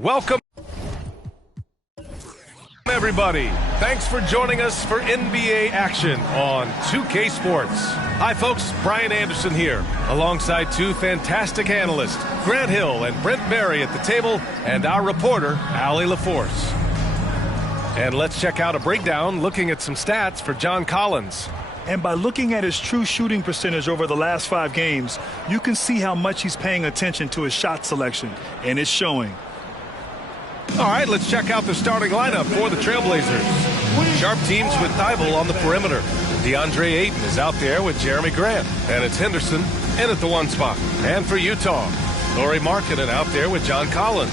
Welcome, everybody. Thanks for joining us for NBA action on 2K Sports. Hi, folks. Brian Anderson here, alongside two fantastic analysts, Grant Hill and Brent Barry at the table, and our reporter, Allie LaForce. And let's check out a breakdown looking at some stats for John Collins. And by looking at his true shooting percentage over the last 5 games, you can see how much he's paying attention to his shot selection, and it's showing. All right, let's check out the starting lineup for the Trailblazers. Sharp teams with Thibault on the perimeter. DeAndre Ayton is out there with Jeremy Grant. And it's Henderson in at the 1 spot. And for Utah, Lauri Markkanen out there with John Collins.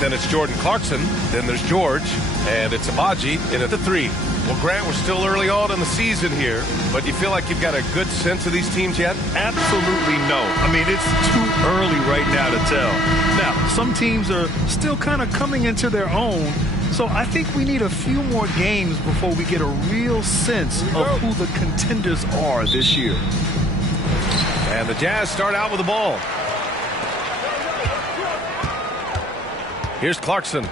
Then it's Jordan Clarkson. Then there's George. And it's Agbaji in at the 3. Well, Grant, we're still early on in the season here, but you feel like you've got a good sense of these teams yet? Absolutely no. I mean, it's too early right now to tell. Now, some teams are still kind of coming into their own, so I think we need a few more games before we get a real sense of who the contenders are this year. And the Jazz start out with the ball. Here's Clarkson.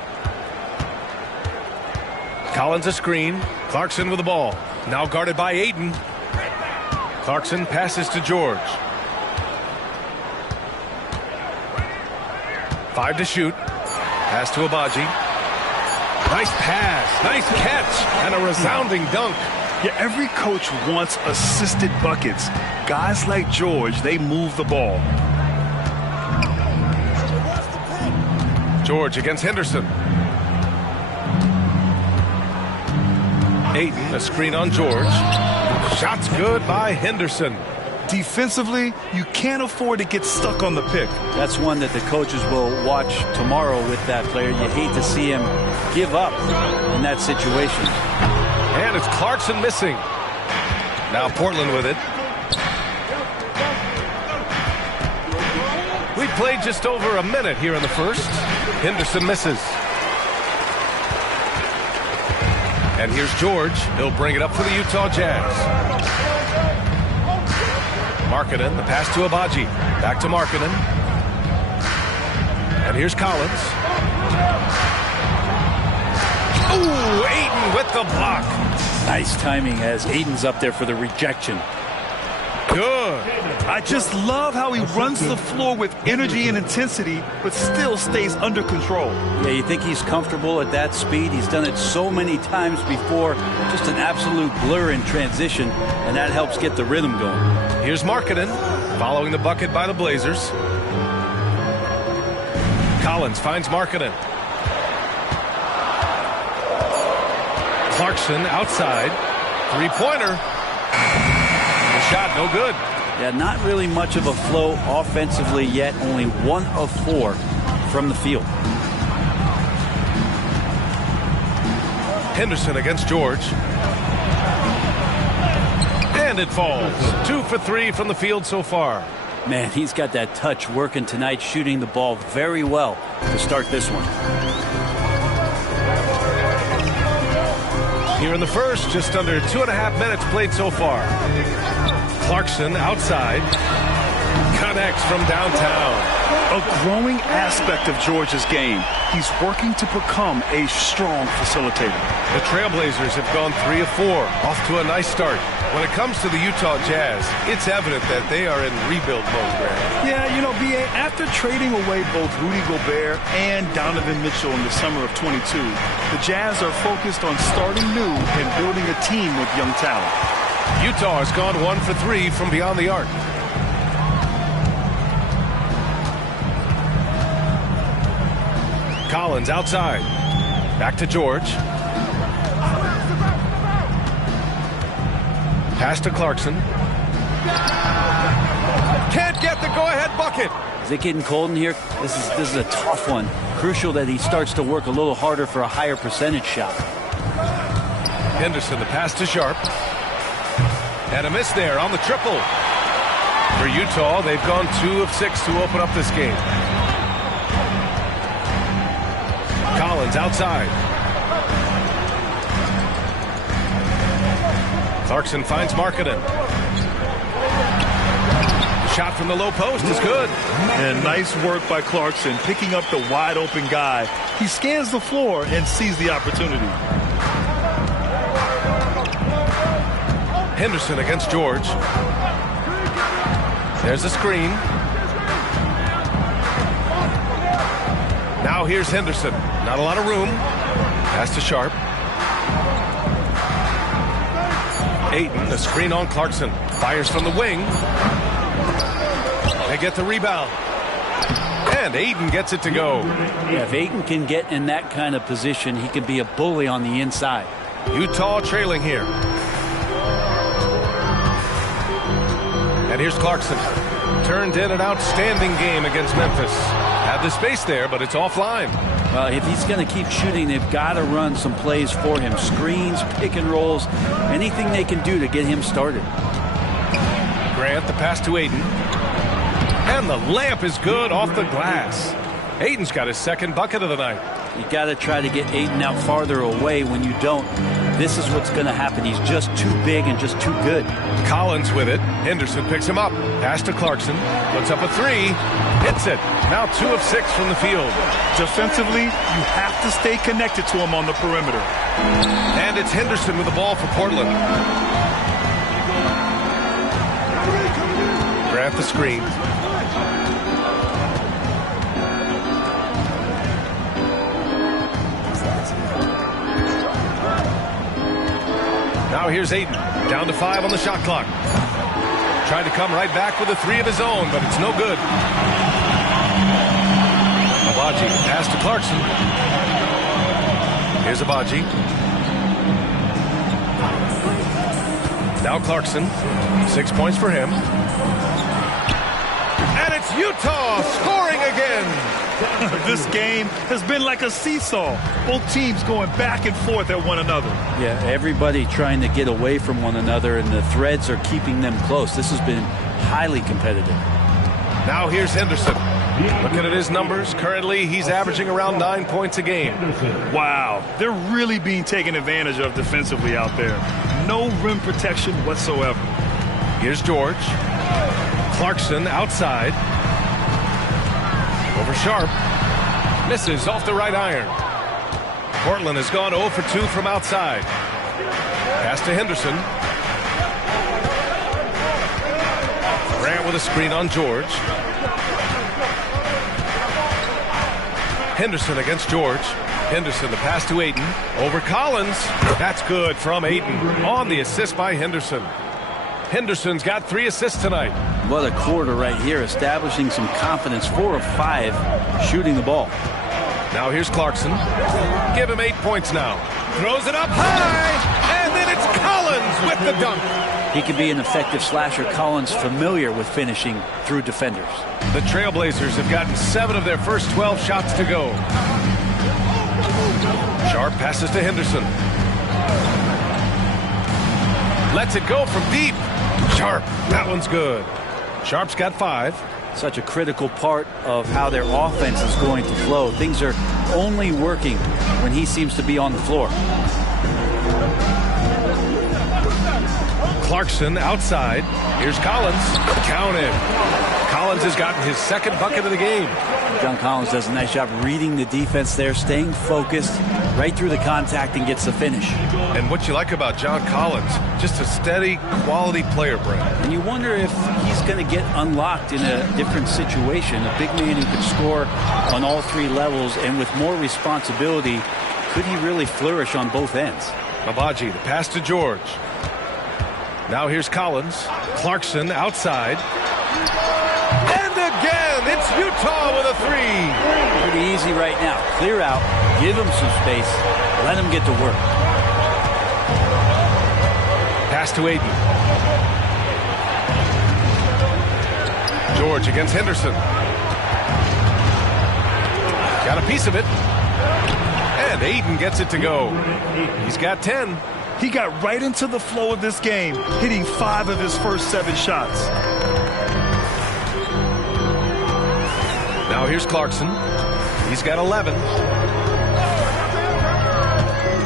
Collins a screen. Clarkson with the ball. Now guarded by Ayton. Clarkson passes to George. 5 to shoot. Pass to Agbaji. Nice pass. Nice catch. And a resounding dunk. Yeah, every coach wants assisted buckets. Guys like George, they move the ball. George against Henderson. Ayton, a screen on George. Shot's good by Henderson. Defensively, you can't afford to get stuck on the pick. That's one that the coaches will watch tomorrow with that player. You hate to see him give up in that situation. And it's Clarkson missing. Now Portland with it. We've played just over a minute here in the first. Henderson misses. And here's George. He'll bring it up for the Utah Jazz. Markkanen, the pass to Agbaji. Back to Markkanen. And here's Collins. Ooh, Ayton with the block. Nice timing as Ayton's up there for the rejection. Good. I just love how he runs the floor with energy and intensity, but still stays under control. Yeah, you think he's comfortable at that speed? He's done it so many times before. Just an absolute blur in transition, and that helps get the rhythm going. Here's Markkanen, following the bucket by the Blazers. Collins finds Markkanen. Clarkson outside. 3-pointer. The shot no good. Yeah, not really much of a flow offensively yet. Only 1 of 4 from the field. Henderson against George. And it falls. 2 for 3 from the field so far. Man, he's got that touch working tonight, shooting the ball very well to start this one. Here in the first, just under 2.5 minutes played so far. Clarkson outside. Connects from downtown. A growing aspect of George's game. He's working to become a strong facilitator. The Trailblazers have gone 3 of 4, off to a nice start. When it comes to the Utah Jazz, it's evident that they are in rebuild mode, Grant. Yeah, you know, B.A., after trading away both Rudy Gobert and Donovan Mitchell in the summer of 22, the Jazz are focused on starting new and building a team with young talent. Utah has gone 1 for 3 from beyond the arc. Collins outside. Back to George. Pass to Clarkson. Can't get the go-ahead bucket. Is it getting cold in here? This is a tough one. Crucial that he starts to work a little harder for a higher percentage shot. Henderson, the pass to Sharp. And a miss there on the triple. For Utah, they've gone 2 of 6 to open up this game. Collins outside. Clarkson finds Markkanen. shot from the low post is good. And nice work by Clarkson, picking up the wide-open guy. He scans the floor and sees the opportunity. Henderson against George. There's a screen. Now here's Henderson. Not a lot of room. Pass to Sharp. Ayton, the screen on Clarkson. Fires from the wing. They get the rebound. And Ayton gets it to go. Yeah, if Ayton can get in that kind of position, he can be a bully on the inside. Utah trailing here. And here's Clarkson. Turned in an outstanding game against Memphis. Had the space there, but it's offline. Well, if he's going to keep shooting, they've got to run some plays for him. Screens, pick and rolls, anything they can do to get him started. Grant, the pass to Ayton. And the layup is good off the glass. Ayton's got his second bucket of the night. You got to try to get Ayton out farther away. When you don't, this is what's going to happen. He's just too big and just too good. Collins with it. Henderson picks him up. Pass to Clarkson. Puts up a three. Hits it. Now 2 of 6 from the field. Defensively, you have to stay connected to him on the perimeter. And it's Henderson with the ball for Portland. Grant the screen. Now here's Ayton. Down to 5 on the shot clock. Trying to come right back with a 3 of his own, but it's no good. Agbaji, pass to Clarkson. Here's Agbaji. Now Clarkson. 6 points for him. And it's Utah scoring again. This game has been like a seesaw. Both teams going back and forth at one another. Yeah, everybody trying to get away from one another, and the threads are keeping them close. This has been highly competitive. Now here's Henderson. Looking at his numbers, currently he's averaging around 9 points a game. Wow, they're really being taken advantage of defensively out there. No rim protection whatsoever. Here's George. Clarkson outside. Over Sharp. Misses off the right iron. Portland has gone 0 for 2 from outside. Pass to Henderson. Grant with a screen on George. Henderson against George. Henderson, the pass to Ayton. Over Collins. That's good from Ayton. On the assist by Henderson. Henderson's got 3 assists tonight. What a quarter right here, establishing some confidence. 4 of 5 shooting the ball. Now here's Clarkson. Give him 8 points now. Throws it up high, and then it's Collins with the dunk. He can be an effective slasher. Collins familiar with finishing through defenders. The Trailblazers have gotten 7 of their first 12 shots to go. Sharp passes to Henderson. Lets it go from deep. Sharp, that one's good. Sharp's got 5. Such a critical part of how their offense is going to flow. Things are only working when he seems to be on the floor. Clarkson outside. Here's Collins. Counted. Collins has gotten his second bucket of the game. John Collins does a nice job reading the defense there, staying focused right through the contact and gets the finish. And what you like about John Collins, just a steady, quality player, Brent. And you wonder if he's going to get unlocked in a different situation. A big man who could score on all 3 levels and with more responsibility, could he really flourish on both ends? Agbaji, the pass to George. Now here's Collins. Clarkson outside. And again, it's Utah with a 3. Pretty easy right now. Clear out, give him some space, let him get to work. Pass to Ayton. George against Henderson. Got a piece of it. And Ayton gets it to go. He's got 10. He got right into the flow of this game, hitting 5 of his first 7 shots. Now here's Clarkson. He's got 11.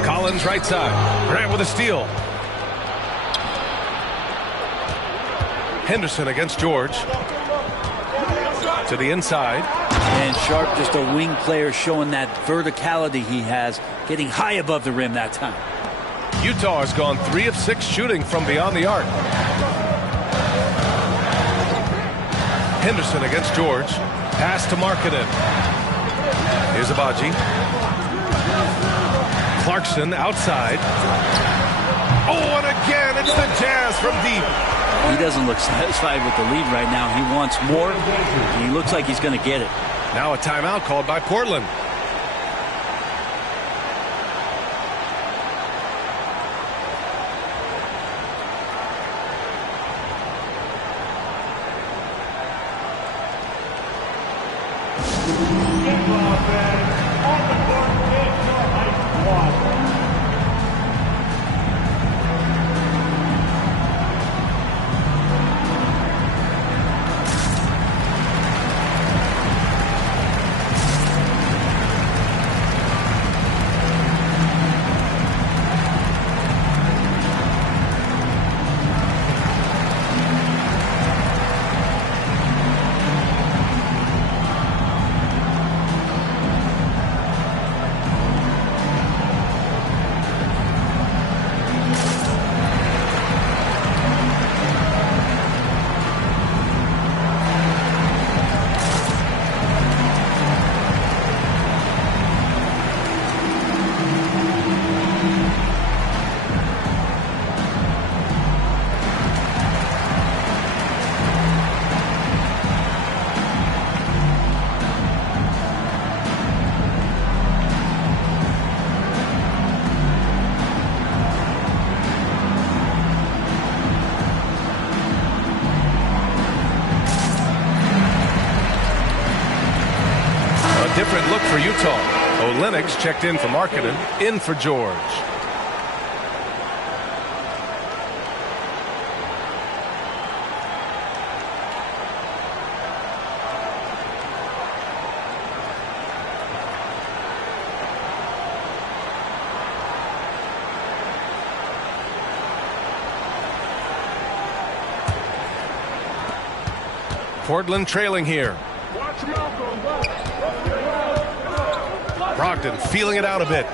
Collins right side. Grant with a steal. Henderson against George. To the inside. And Sharp, just a wing player, showing that verticality he has, getting high above the rim that time. Utah has gone 3 of 6 shooting from beyond the arc. Henderson against George. Pass to Markkanen. Here's Agbaji. Clarkson outside. Oh, and again, it's the Jazz from deep. He doesn't look satisfied with the lead right now. He wants more. He looks like he's going to get it. Now a timeout called by Portland. Different look for Utah. Olynyk checked in for Markkanen, in for George. Portland trailing here. Brogdon feeling it out a bit.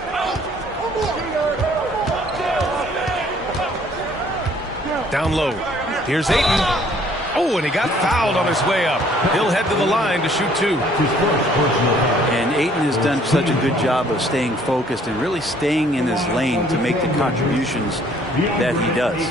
Down low. Here's Ayton. Oh, and he got fouled on his way up. He'll head to the line to shoot 2. And Ayton has done such a good job of staying focused and really staying in his lane to make the contributions that he does.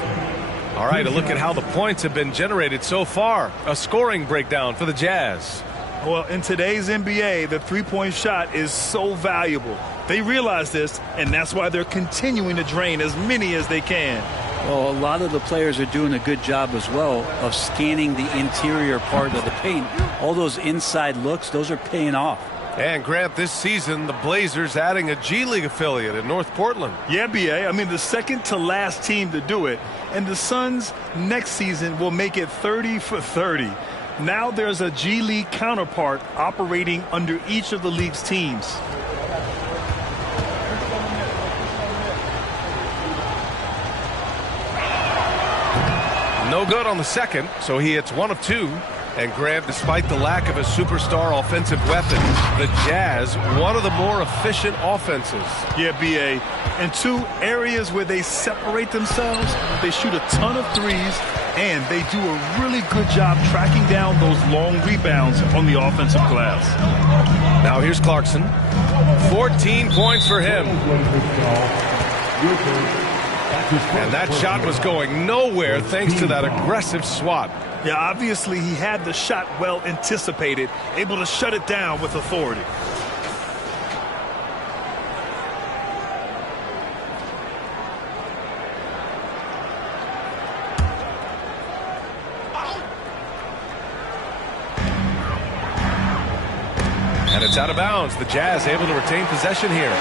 All right, a look at how the points have been generated so far. A scoring breakdown for the Jazz. Well, in today's NBA, the three-point shot is so valuable. They realize this, and that's why they're continuing to drain as many as they can. Well, a lot of the players are doing a good job as well of scanning the interior part of the paint. All those inside looks, those are paying off. And Grant, this season, the Blazers adding a G League affiliate in North Portland. Yeah, B.A. I mean, the second to last team to do it. And the Suns next season will make it 30 for 30. Now there's a G League counterpart operating under each of the league's teams. No good on the second, so he hits 1 of 2. And Grant, despite the lack of a superstar offensive weapon, the Jazz, one of the more efficient offenses. Yeah, B.A. In 2 areas where they separate themselves, they shoot a ton of threes, and they do a really good job tracking down those long rebounds on the offensive glass. Now here's Clarkson. 14 points for him. And that shot was going nowhere thanks to that aggressive swat. Yeah, obviously he had the shot well anticipated, able to shut it down with authority. And it's out of bounds. The Jazz able to retain possession here.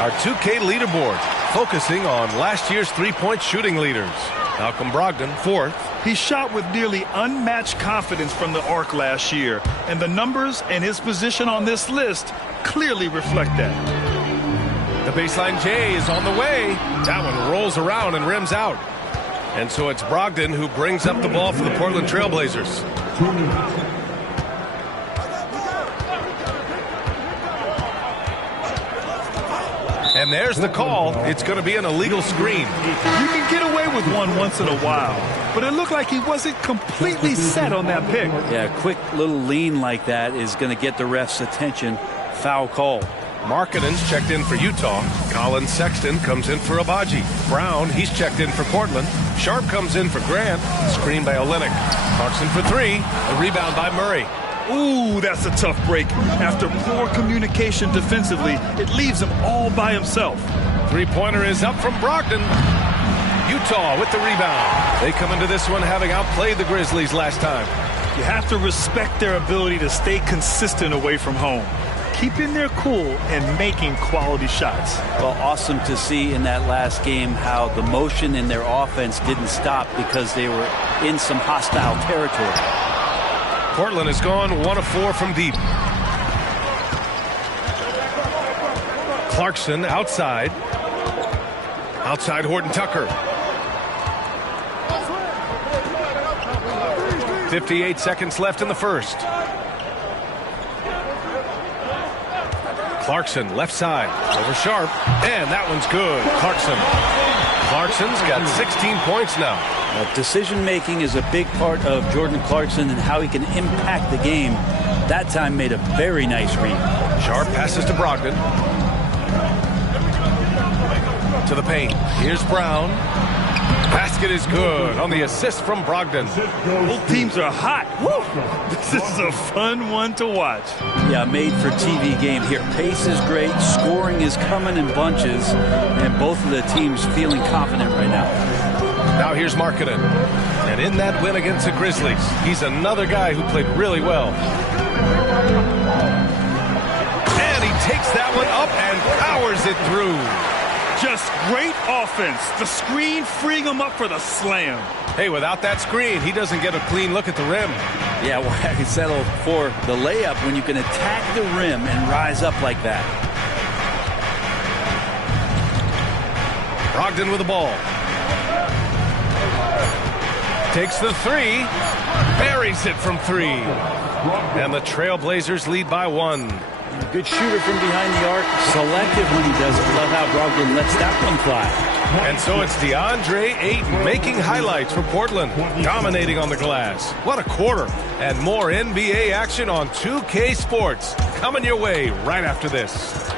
Our 2K leaderboard focusing on last year's three-point shooting leaders. Malcolm Brogdon, 4th. He shot with nearly unmatched confidence from the arc last year, and the numbers and his position on this list clearly reflect that. The baseline J is on the way. That one rolls around and rims out. And so it's Brogdon who brings up the ball for the Portland Trailblazers. And there's the call. It's going to be an illegal screen. You can get away with one once in a while, but it looked like he wasn't completely set on that pick. Yeah, a quick little lean like that is going to get the ref's attention. Foul call. Markkanen's checked in for Utah. Colin Sexton comes in for Agbaji. Brown, he's checked in for Portland. Sharp comes in for Grant. Screen by Olynyk. Clarkson for three. A rebound by Murray. Ooh, that's a tough break. After poor communication defensively, it leaves him all by himself. Three-pointer is up from Brogdon. Utah with the rebound. They come into this one having outplayed the Grizzlies last time. You have to respect their ability to stay consistent away from home, keeping their cool and making quality shots. Well, awesome to see in that last game how the motion in their offense didn't stop because they were in some hostile territory. Portland has gone 1 of 4 from deep. Clarkson outside. Outside Horton Tucker. 58 seconds left in the first. Clarkson left side over Sharp, and that one's good. Clarkson's got 16 points now. Decision-making is a big part of Jordan Clarkson and how he can impact the game. That time made a very nice read. Sharp passes to Brogdon. To the paint. Here's Brown. Basket is good on the assist from Brogdon. Both teams are hot. Woo! This is a fun one to watch. Yeah, made for TV game here. Pace is great. Scoring is coming in bunches. And both of the teams feeling confident right now. Now here's Markkanen. And in that win against the Grizzlies, he's another guy who played really well. And he takes that one up and powers it through. Just great offense. The screen freeing him up for the slam. Hey, without that screen, he doesn't get a clean look at the rim. Yeah, well, I can settle for the layup when you can attack the rim and rise up like that. Brogdon with the ball. Takes the three. Buries it from three. And the Trailblazers lead by 1. Good shooter from behind the arc. Selective when he does it. Love how Brogdon lets that one fly. And so it's DeAndre Ayton making highlights for Portland. Dominating on the glass. What a quarter. And more NBA action on 2K Sports. Coming your way right after this.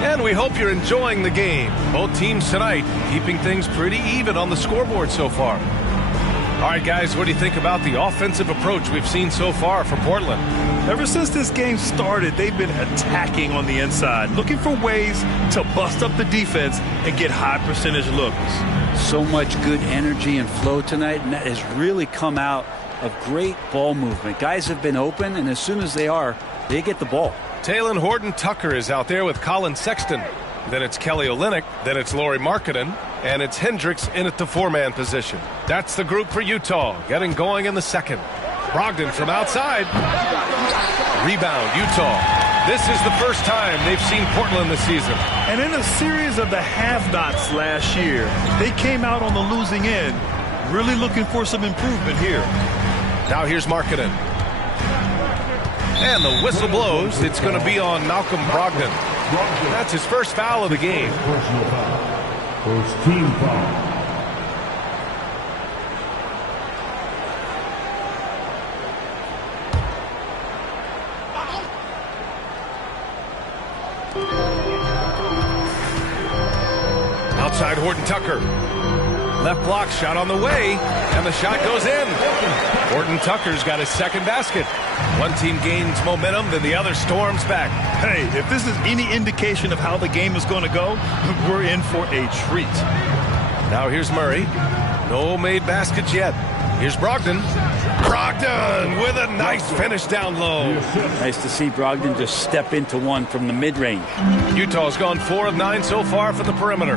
And we hope you're enjoying the game. Both teams tonight keeping things pretty even on the scoreboard so far. All right, guys, what do you think about the offensive approach we've seen so far for Portland? Ever since this game started, they've been attacking on the inside, looking for ways to bust up the defense and get high percentage looks. So much good energy and flow tonight, and that has really come out of great ball movement. Guys have been open, and as soon as they get the ball. Talen Horton-Tucker is out there with Colin Sexton. Then it's Kelly Olynyk. Then it's Lauri Markkanen. And it's Hendricks in at the 4-man position. That's the group for Utah, getting going in the second. Brogdon from outside. Rebound, Utah. This is the first time they've seen Portland this season. And in a series of the have-nots last year, they came out on the losing end, really looking for some improvement here. Now here's Markkanen. And the whistle blows. It's going to be on Malcolm Brogdon. That's his first foul of the game. First team foul. Outside Horton-Tucker. Left block shot on the way, and the shot goes in. Horton-Tucker's got his second basket. One team gains momentum, then the other storms back. Hey, if this is any indication of how the game is going to go, we're in for a treat. Now here's Murray. No made baskets yet. Here's Brogdon. Brogdon with a nice finish down low. Nice to see Brogdon just step into one from the mid-range. Utah's gone 4 of 9 so far from the perimeter.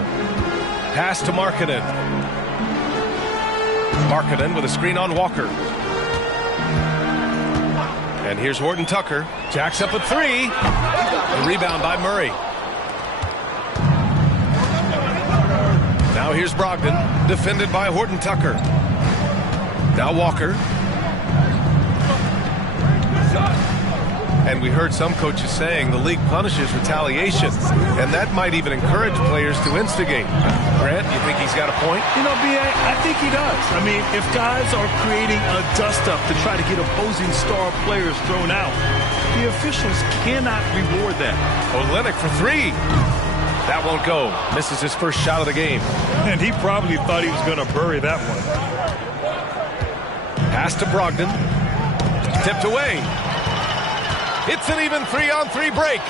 Pass to Markkanen. Markkanen with a screen on Walker. And here's Horton Tucker. Jacks up a 3. The rebound by Murray. Now here's Brogdon, defended by Horton Tucker. Now Walker. And we heard some coaches saying the league punishes retaliation, and that might even encourage players to instigate. Grant, you think he's got a point? You know, B.A., I think he does. I mean, if guys are creating a dust-up to try to get opposing star players thrown out, the officials cannot reward that. Olynyk for 3. That won't go. Misses his first shot of the game. And he probably thought he was going to bury that one. Pass to Brogdon. Tipped away. It's an even 3-on-3 break.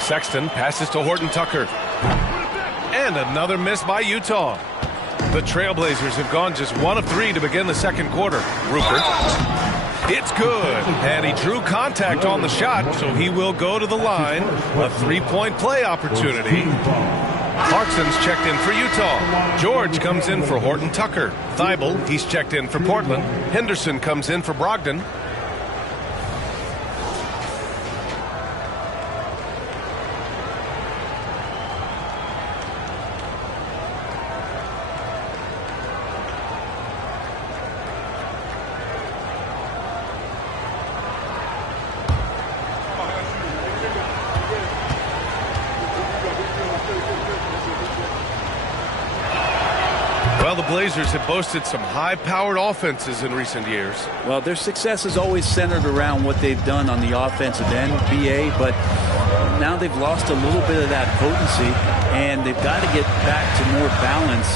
Sexton passes to Horton Tucker. And another miss by Utah. The Trailblazers have gone just 1 of 3 to begin the second quarter. Rupert. It's good. And he drew contact on the shot, so he will go to the line. A 3-point play opportunity. Clarkson's checked in for Utah. George comes in for Horton Tucker. Thibault, he's checked in for Portland. Henderson comes in for Brogdon. Well, the Blazers have boasted some high-powered offenses in recent years. Well, their success is always centered around what they've done on the offensive end, BA, but now they've lost a little bit of that potency, and they've got to get back to more balance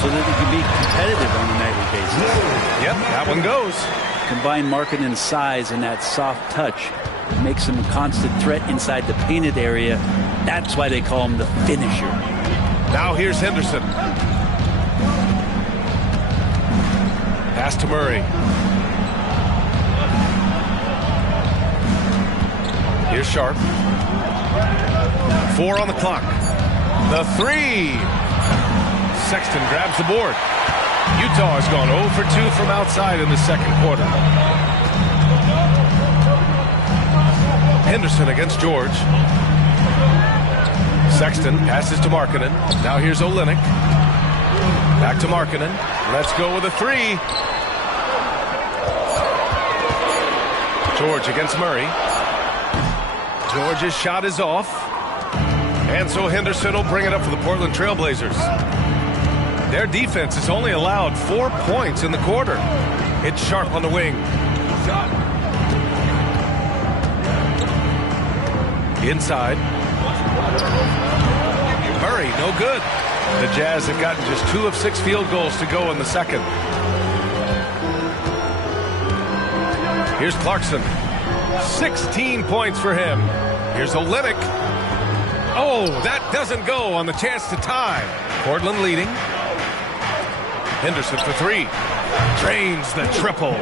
so that they can be competitive on a nightly basis. Yep, that one goes. Combine Markkanen's size and that soft touch makes him a constant threat inside the painted area. That's why they call him the finisher. Now here's Henderson. Pass to Murray. Here's Sharp. 4 on the clock. The 3. Sexton grabs the board. Utah has gone 0 for 2 from outside in the second quarter. Henderson against George. Sexton passes to Markkanen. Now here's Olynyk. Back to Markkanen. Let's go with a 3. George against Murray. George's shot is off. And so Henderson will bring it up for the Portland Trailblazers. Their defense has only allowed 4 points in the quarter. It's Sharp on the wing. Inside. Murray, no good. The Jazz have gotten just 2 of 6 field goals to go in the second. Here's Clarkson. 16 points for him. Here's Olynyk. Oh, that doesn't go on the chance to tie. Portland leading. Henderson for 3. Drains the triple.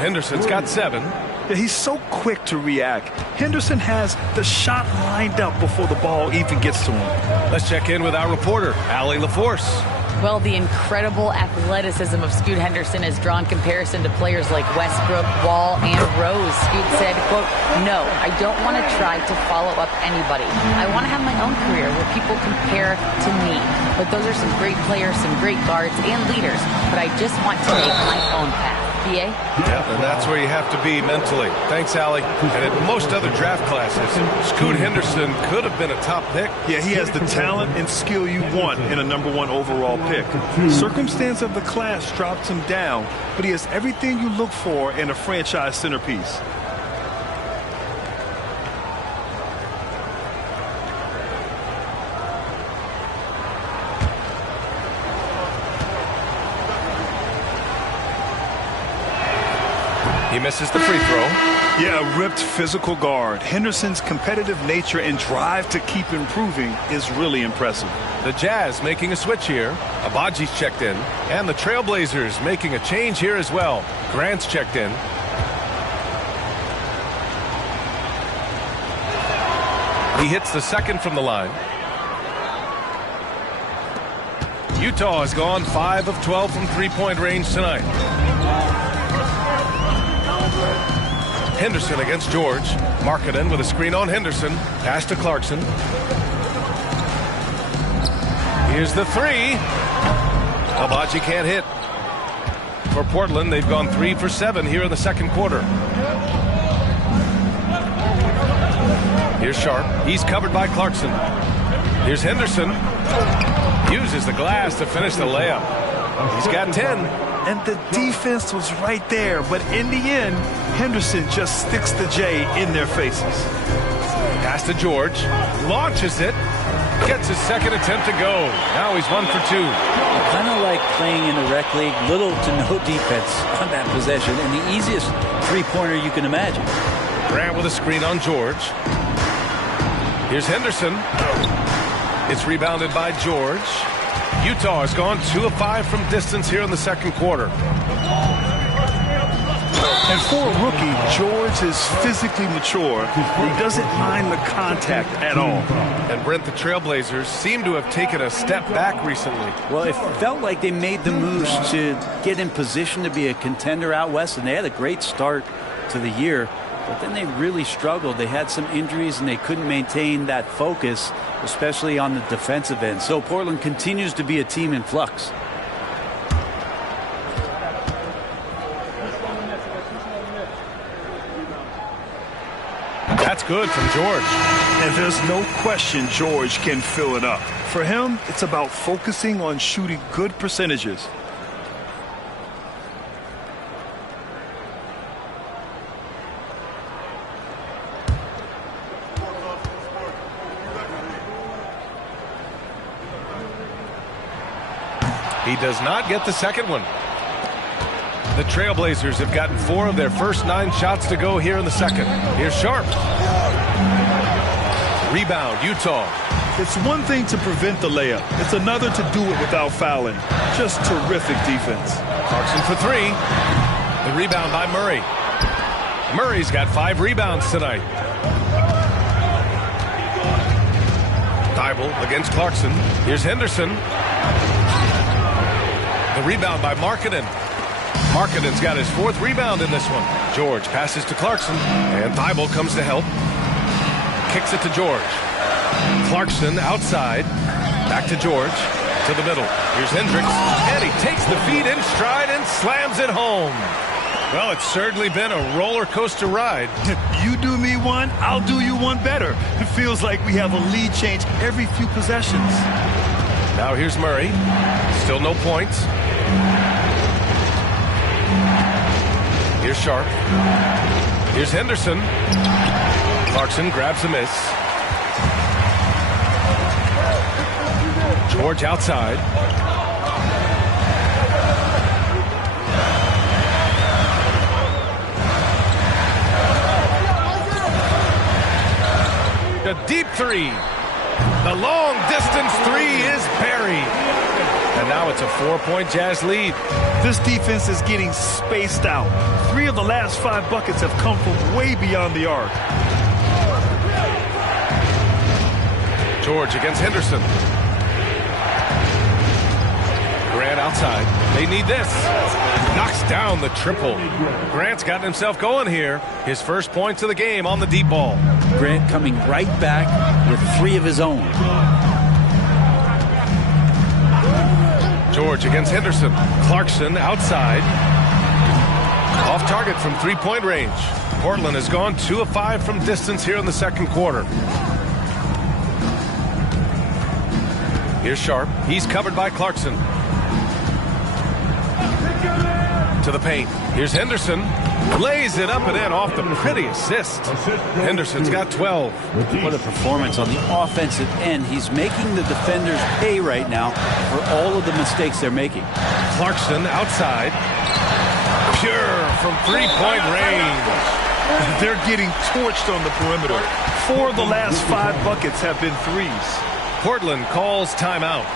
Henderson's got 7. Yeah, he's so quick to react. Henderson has the shot lined up before the ball even gets to him. Let's check in with our reporter, Allie LaForce. Well, the incredible athleticism of Scoot Henderson has drawn comparison to players like Westbrook, Wall, and Rose. Scoot said, quote, "No, I don't want to try to follow up anybody. I want to have my own career where people compare to me. But those are some great players, some great guards, and leaders. But I just want to make my own path." BA? Yeah, and that's where you have to be mentally. Thanks, Allie. And in most other draft classes, Scoot Henderson could have been a top pick. Yeah, he has the talent and skill you want in a #1 overall pick. Circumstance of the class drops him down, but he has everything you look for in a franchise centerpiece. He misses the free throw. Yeah, a ripped physical guard. Henderson's competitive nature and drive to keep improving is really impressive. The Jazz making a switch here. Abaji's checked in. And the Trailblazers making a change here as well. Grant's checked in. He hits the second from the line. Utah has gone 5 of 12 from three-point range tonight. Henderson against George. Markkanen with a screen on Henderson. Pass to Clarkson. Here's the three. Agbaji can't hit. For Portland, they've gone 3 for 7 here in the second quarter. Here's Sharp. He's covered by Clarkson. Here's Henderson. Uses the glass to finish the layup. He's got 10. And the defense was right there, but in the end, Henderson just sticks the J in their faces. Pass to George. Launches it. Gets his second attempt to go. Now he's 1 for 2. Kind of like playing in the rec league, little to no defense on that possession, and the easiest three-pointer you can imagine. Grant with a screen on George. Here's Henderson. It's rebounded by George. Utah has gone 2 of 5 from distance here in the second quarter. And for a rookie, George is physically mature. He doesn't mind the contact at all. And Brent, the Trailblazers seem to have taken a step back recently. Well, it felt like they made the moves to get in position to be a contender out west, and they had a great start to the year. But then they really struggled. They had some injuries, and they couldn't maintain that focus, especially on the defensive end. So Portland continues to be a team in flux. That's good from George. And there's no question George can fill it up. For him, it's about focusing on shooting good percentages. He does not get the second one. The Trailblazers have gotten 4 of their first 9 shots to go here in the second. Here's Sharp. Rebound, Utah. It's one thing to prevent the layup. It's another to do it without fouling. Just terrific defense. Clarkson for 3. The rebound by Murray. Murray's got 5 rebounds tonight. Thybulle against Clarkson. Here's Henderson. The rebound by Markkanen. Markkanen's got his 4th rebound in this one. George passes to Clarkson, and Thybulle comes to help. Kicks it to George. Clarkson outside. Back to George. To the middle. Here's Hendricks. And he takes the feed in stride and slams it home. Well, it's certainly been a roller coaster ride. You do me one, I'll do you one better. It feels like we have a lead change every few possessions. Now here's Murray. Still no points. Here's Sharp. Here's Henderson. Clarkson grabs a miss. George outside. The deep 3. The long distance 3 is buried. And now it's a 4-point Jazz lead. This defense is getting spaced out. 3 of the last 5 buckets have come from way beyond the arc. George against Henderson. Grant outside. They need this. Knocks down the triple. Grant's gotten himself going here. His first points of the game on the deep ball. Grant coming right back with 3 of his own. George against Henderson. Clarkson outside. Off target from 3-point range. Portland has gone 2 of 5 from distance here in the second quarter. Here's Sharp. He's covered by Clarkson. To the paint. Here's Henderson. Lays it up and in off the pretty assist. Henderson's got 12. What a performance on the offensive end. He's making the defenders pay right now for all of the mistakes they're making. Clarkson outside. Pure from 3-point range. They're getting torched on the perimeter. 4 of the last 5 buckets have been threes. Portland calls timeout.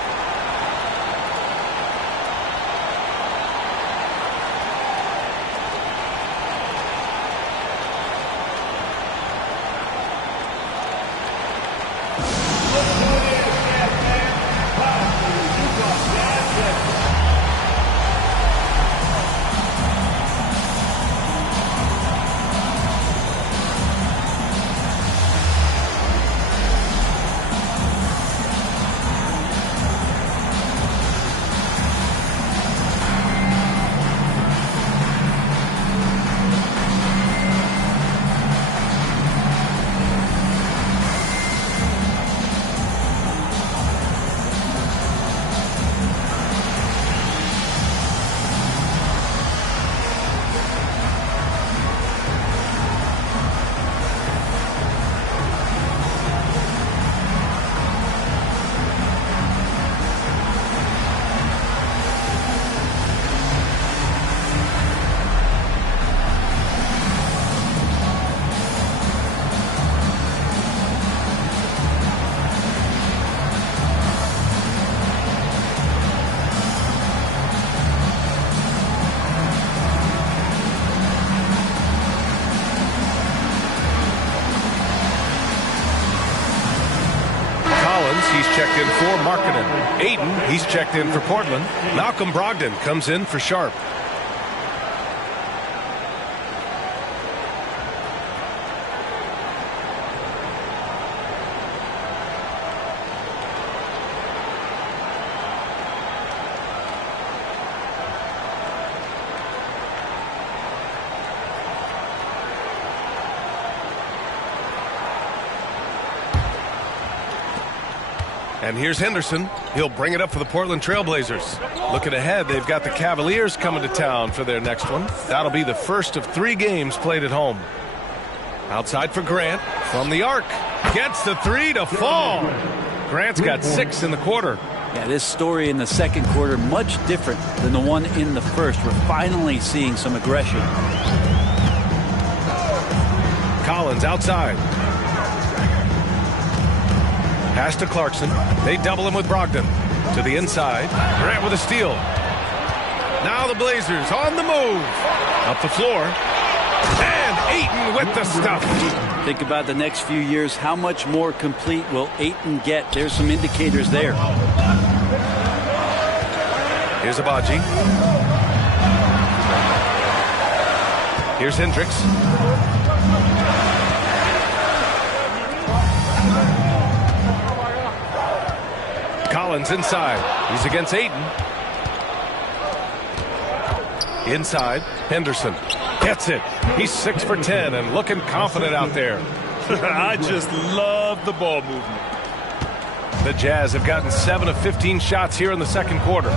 He's checked in for Markkanen. Ayton, he's checked in for Portland. Malcolm Brogdon comes in for Sharp. And here's Henderson. He'll bring it up for the Portland Trailblazers. Looking ahead, they've got the Cavaliers coming to town for their next one. That'll be the first of 3 games played at home. Outside for Grant from the arc. Gets the 3 to fall. Grant's got 6 in the quarter. Yeah, this story in the second quarter much different than the one in the first. We're finally seeing some aggression. Collins outside. Pass to Clarkson. They double him with Brogdon. To the inside. Grant with a steal. Now the Blazers on the move. Up the floor. And Ayton with the stuff. Think about the next few years. How much more complete will Ayton get? There's some indicators there. Here's Abaji. Here's Hendricks. Collins inside. He's against Ayton. Inside. Henderson gets it. He's 6 for 10 and looking confident out there. I just love the ball movement. The Jazz have gotten 7 of 15 shots here in the second quarter.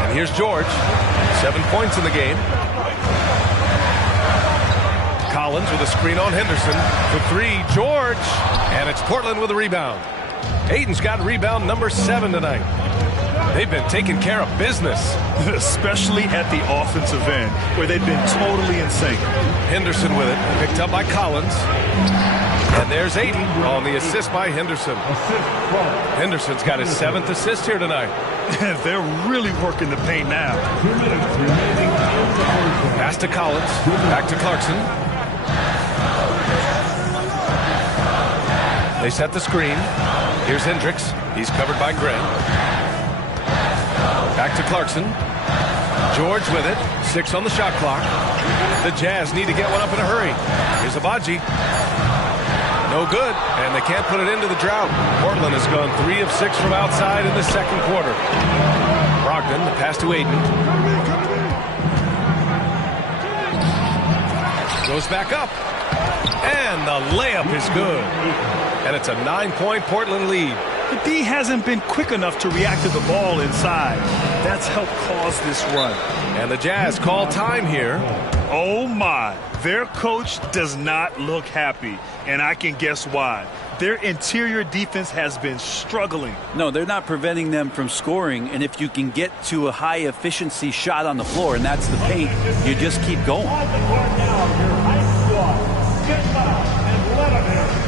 And here's George. 7 points in the game. Collins with a screen on Henderson. For 3, George. And it's Portland with a rebound. Ayton's got rebound number 7 tonight. They've been taking care of business. Especially at the offensive end, where they've been totally in sync. Henderson with it. Picked up by Collins. And there's Ayton on the assist by Henderson. Henderson's got his 7th assist here tonight. They're really working the paint now. Pass to Collins. Back to Clarkson. They set the screen. Here's Hendricks. He's covered by Grant. Back to Clarkson. George with it. 6 on the shot clock. The Jazz need to get one up in a hurry. Here's Abaji. No good, and they can't put it into the drought. Portland has gone 3 of 6 from outside in the second quarter. Brogdon, the pass to Ayton. Goes back up. And the layup is good. And it's a 9-point Portland lead. The D hasn't been quick enough to react to the ball inside. That's helped cause this run. And the Jazz call time here. Oh, my. Their coach does not look happy, and I can guess why. their interior defense has been struggling. No, they're not preventing them from scoring, and if you can get to a high-efficiency shot on the floor, and that's the paint, you just keep going. On the court now, your high squad, Skidmore and Letterman.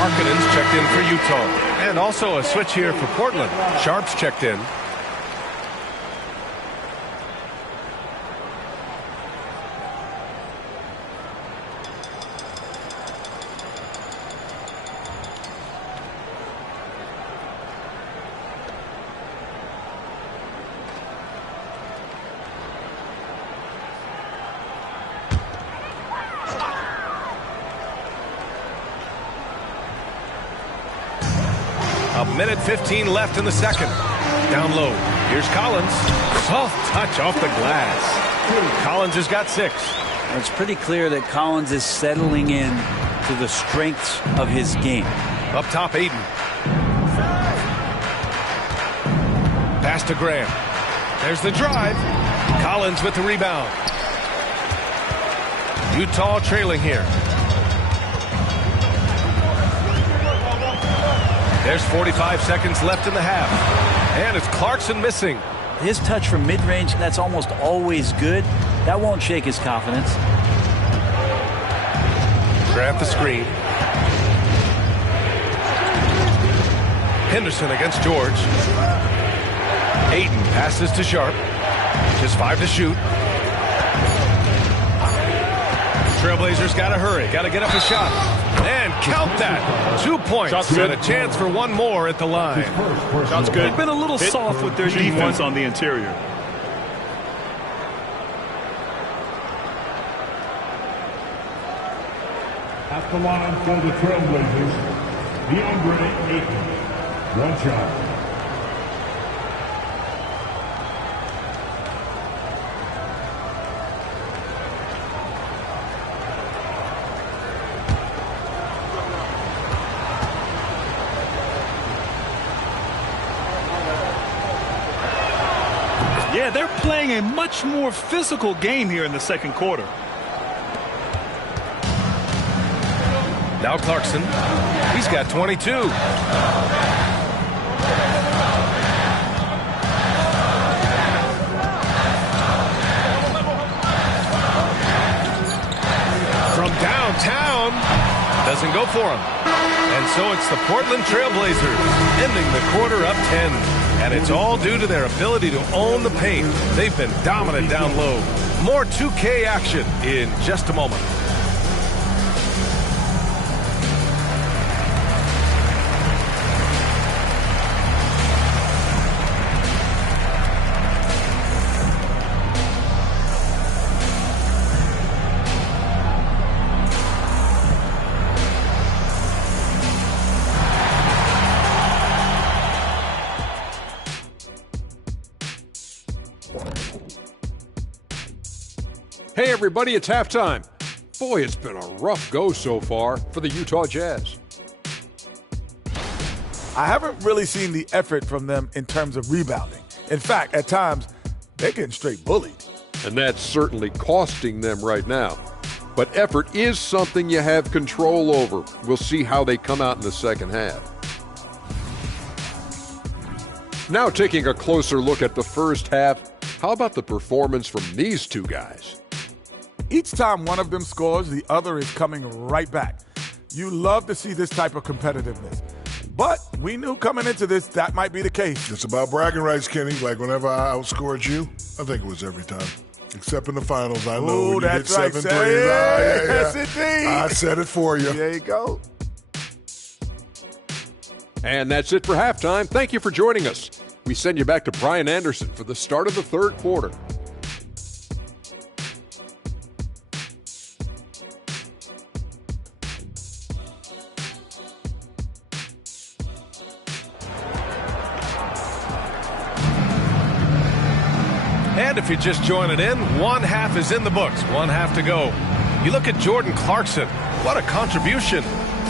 Markkanen's checked in for Utah. And also a switch here for Portland. Sharp's checked in. A minute 15 left in the second. Down low. Here's Collins. Soft touch off the glass. Collins has got 6. It's pretty clear that Collins is settling in to the strengths of his game. Up top, Ayton. Pass to Graham. There's the drive. Collins with the rebound. Utah trailing here. There's 45 seconds left in the half. And it's Clarkson missing. His touch from mid-range, that's almost always good. That won't shake his confidence. Grab the screen. Henderson against George. Ayton passes to Sharp. Just 5 to shoot. Trailblazers got to hurry. Got to get up a shot. And count that. 2 points. And a chance for one more at the line. Sounds good. They've been a little soft with their defense on the interior. At the line for the Trailblazers, DeAndre Ayton. 1 shot. Yeah, they're playing a much more physical game here in the second quarter. Now Clarkson. He's got 22. From downtown. Doesn't go for him. And so it's the Portland Trailblazers ending the quarter up 10. And it's all due to their ability to own the paint. They've been dominant down low. More 2K action in just a moment. Hey everybody, it's halftime. Boy, it's been a rough go so far for the Utah Jazz. I haven't really seen the effort from them in terms of rebounding. In fact, at times, they're getting straight bullied. And that's certainly costing them right now. But effort is something you have control over. We'll see how they come out in the second half. Now taking a closer look at the first half, How about the performance from these two guys? Each time one of them scores, the other is coming right back. You love to see this type of competitiveness. But we knew coming into this that might be the case. It's about bragging rights, Kenny. Like whenever I outscored you, I think it was every time. Except in the finals, I know when you hit 7 threes. Yes, indeed. I said it for you. There you go. And that's it for halftime. Thank you for joining us. We send you back to Brian Anderson for the start of the third quarter. And if you're just joining in, one half is in the books, one half to go. You look at Jordan Clarkson. What a contribution.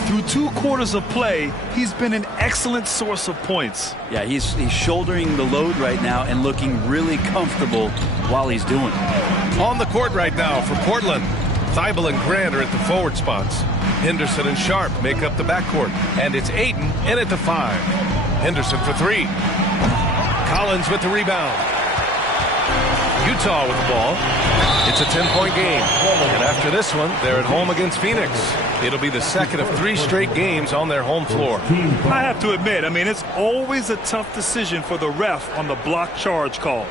Through 2 quarters of play, he's been an excellent source of points. Yeah, he's shouldering the load right now and looking really comfortable while he's doing it. On the court right now for Portland, Thybulle and Grant are at the forward spots. Henderson and Sharp make up the backcourt. And it's Ayton in at the 5. Henderson for 3. Collins with the rebound. Utah with the ball. It's a 10-point game. And after this one, they're at home against Phoenix. It'll be the second of 3 straight games on their home floor. I have to admit, it's always a tough decision for the ref on the block charge call.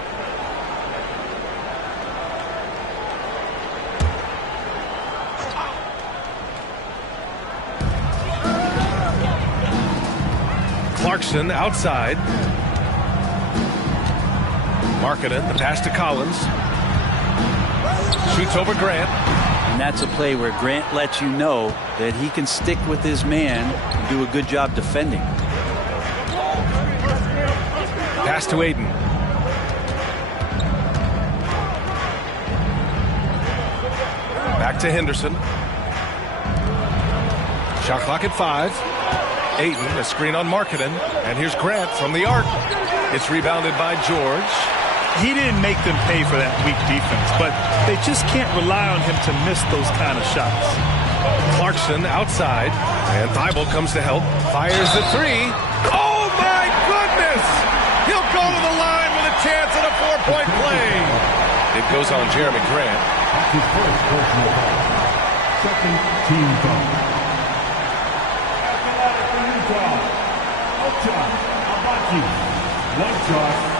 Clarkson outside. Markkanen, the pass to Collins. Shoots over Grant. And that's a play where Grant lets you know that he can stick with his man and do a good job defending. Pass to Ayton. Back to Henderson. Shot clock at 5. Ayton, a screen on Markkanen. And here's Grant from the arc. It's rebounded by George. He didn't make them pay for that weak defense, but they just can't rely on him to miss those kind of shots. Clarkson outside, and Thybulle comes to help. Fires the 3. Oh, my goodness! He'll go to the line with a chance at a 4-point play. It goes on Jeremy Grant. His first personal foul. Second team foul. For Utah, Ochai Agbaji. 1 shot.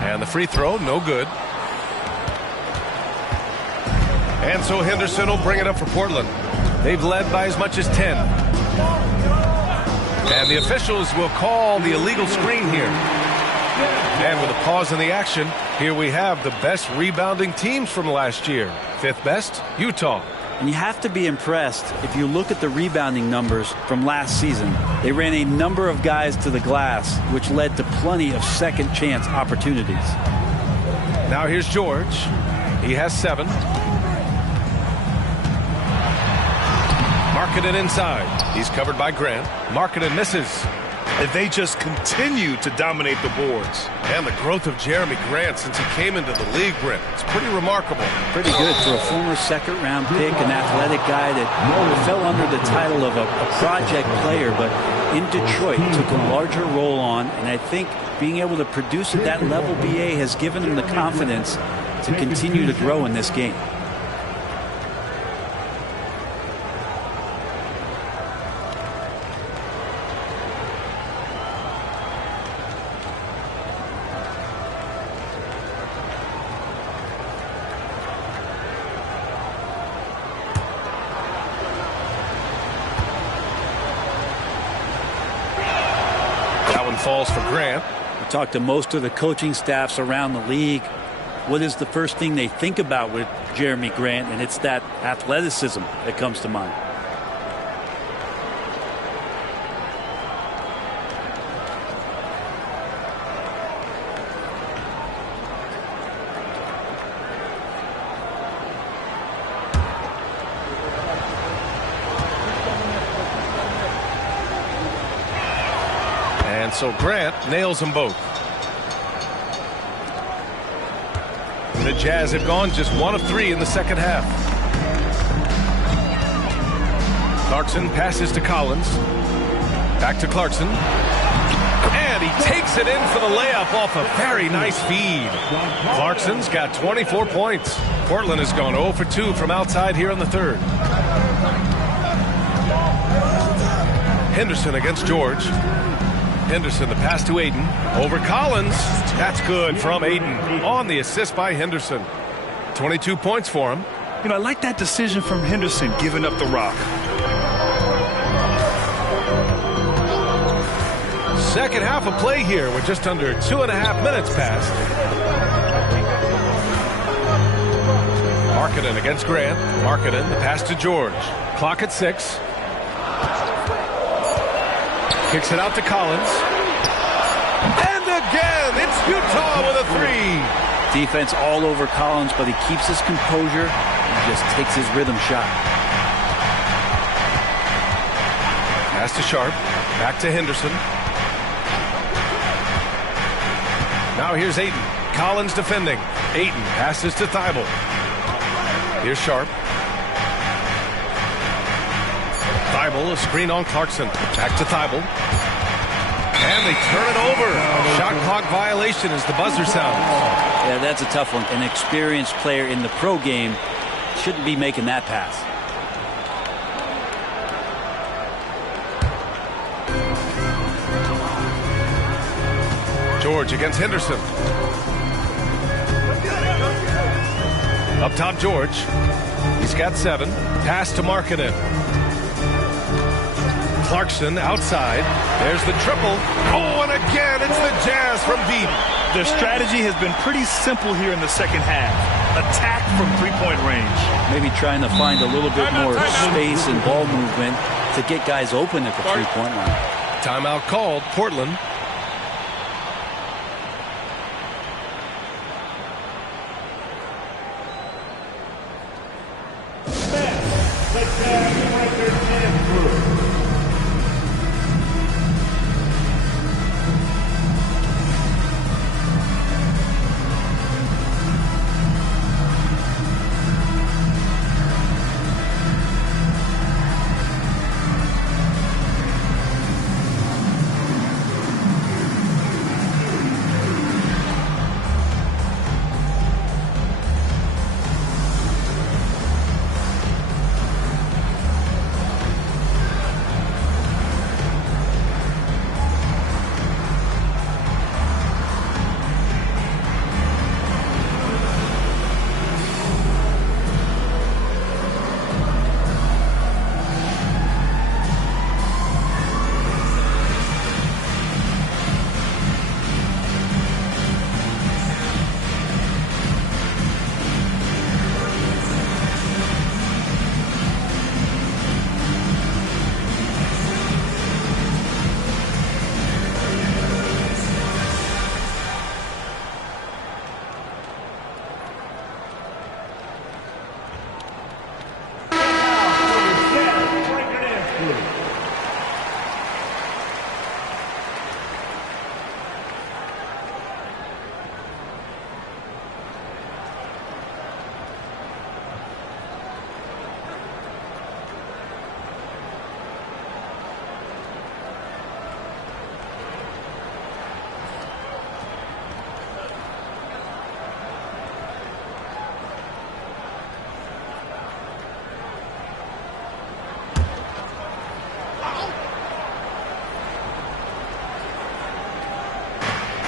And the free throw, no good. And so Henderson will bring it up for Portland. They've led by as much as 10. And the officials will call the illegal screen here. And with a pause in the action, here we have the best rebounding teams from last year. 5th best, Utah. And you have to be impressed if you look at the rebounding numbers from last season. They ran a number of guys to the glass, which led to plenty of second chance opportunities. Now here's George. He has 7. Markkanen inside. He's covered by Grant. Markkanen misses. And they just continue to dominate the boards. And the growth of Jeremy Grant since he came into the league, Brent, it's pretty remarkable. Pretty good for a former second-round pick, an athletic guy that fell under the title of a project player, but in Detroit took a larger role on, and I think being able to produce at that level, BA, has given him the confidence to continue to grow in this game. Falls for Grant. We talked to most of the coaching staffs around the league. What is the first thing they think about with Jeremy Grant? And it's that athleticism that comes to mind. And so Grant nails them both. The Jazz have gone just 1 of 3 in the second half. Clarkson passes to Collins. Back to Clarkson. And he takes it in for the layup off a very nice feed. Clarkson's got 24 points. Portland has gone 0 for 2 from outside here in the third. Henderson against George. Henderson, the pass to Ayton. Over Collins. That's good from Ayton on the assist by Henderson. 22 points for him. You know, I like that decision from Henderson, giving up the rock. Second half of play here with just under 2.5 minutes passed. Markkanen against Grant. Markkanen, the pass to George. Clock at 6. Kicks it out to Collins. And again, it's Utah with a 3. Defense all over Collins, but he keeps his composure and just takes his rhythm shot. Pass to Sharp. Back to Henderson. Now here's Ayton. Collins defending. Ayton passes to Thibault. Here's Sharp. Thibault, a screen on Clarkson. Back to Thibault. And they turn it over. Shot clock violation as the buzzer sounds. Yeah, that's a tough one. An experienced player in the pro game shouldn't be making that pass. George against Henderson. Up top, George. He's got 7. Pass to Markkanen. Clarkson outside. There's the triple. Oh, and again, it's the Jazz from deep. Their strategy has been pretty simple here in the second half. Attack from three-point range. Maybe trying to find a little bit more space and ball movement to get guys open at the three-point line. Timeout called. Portland.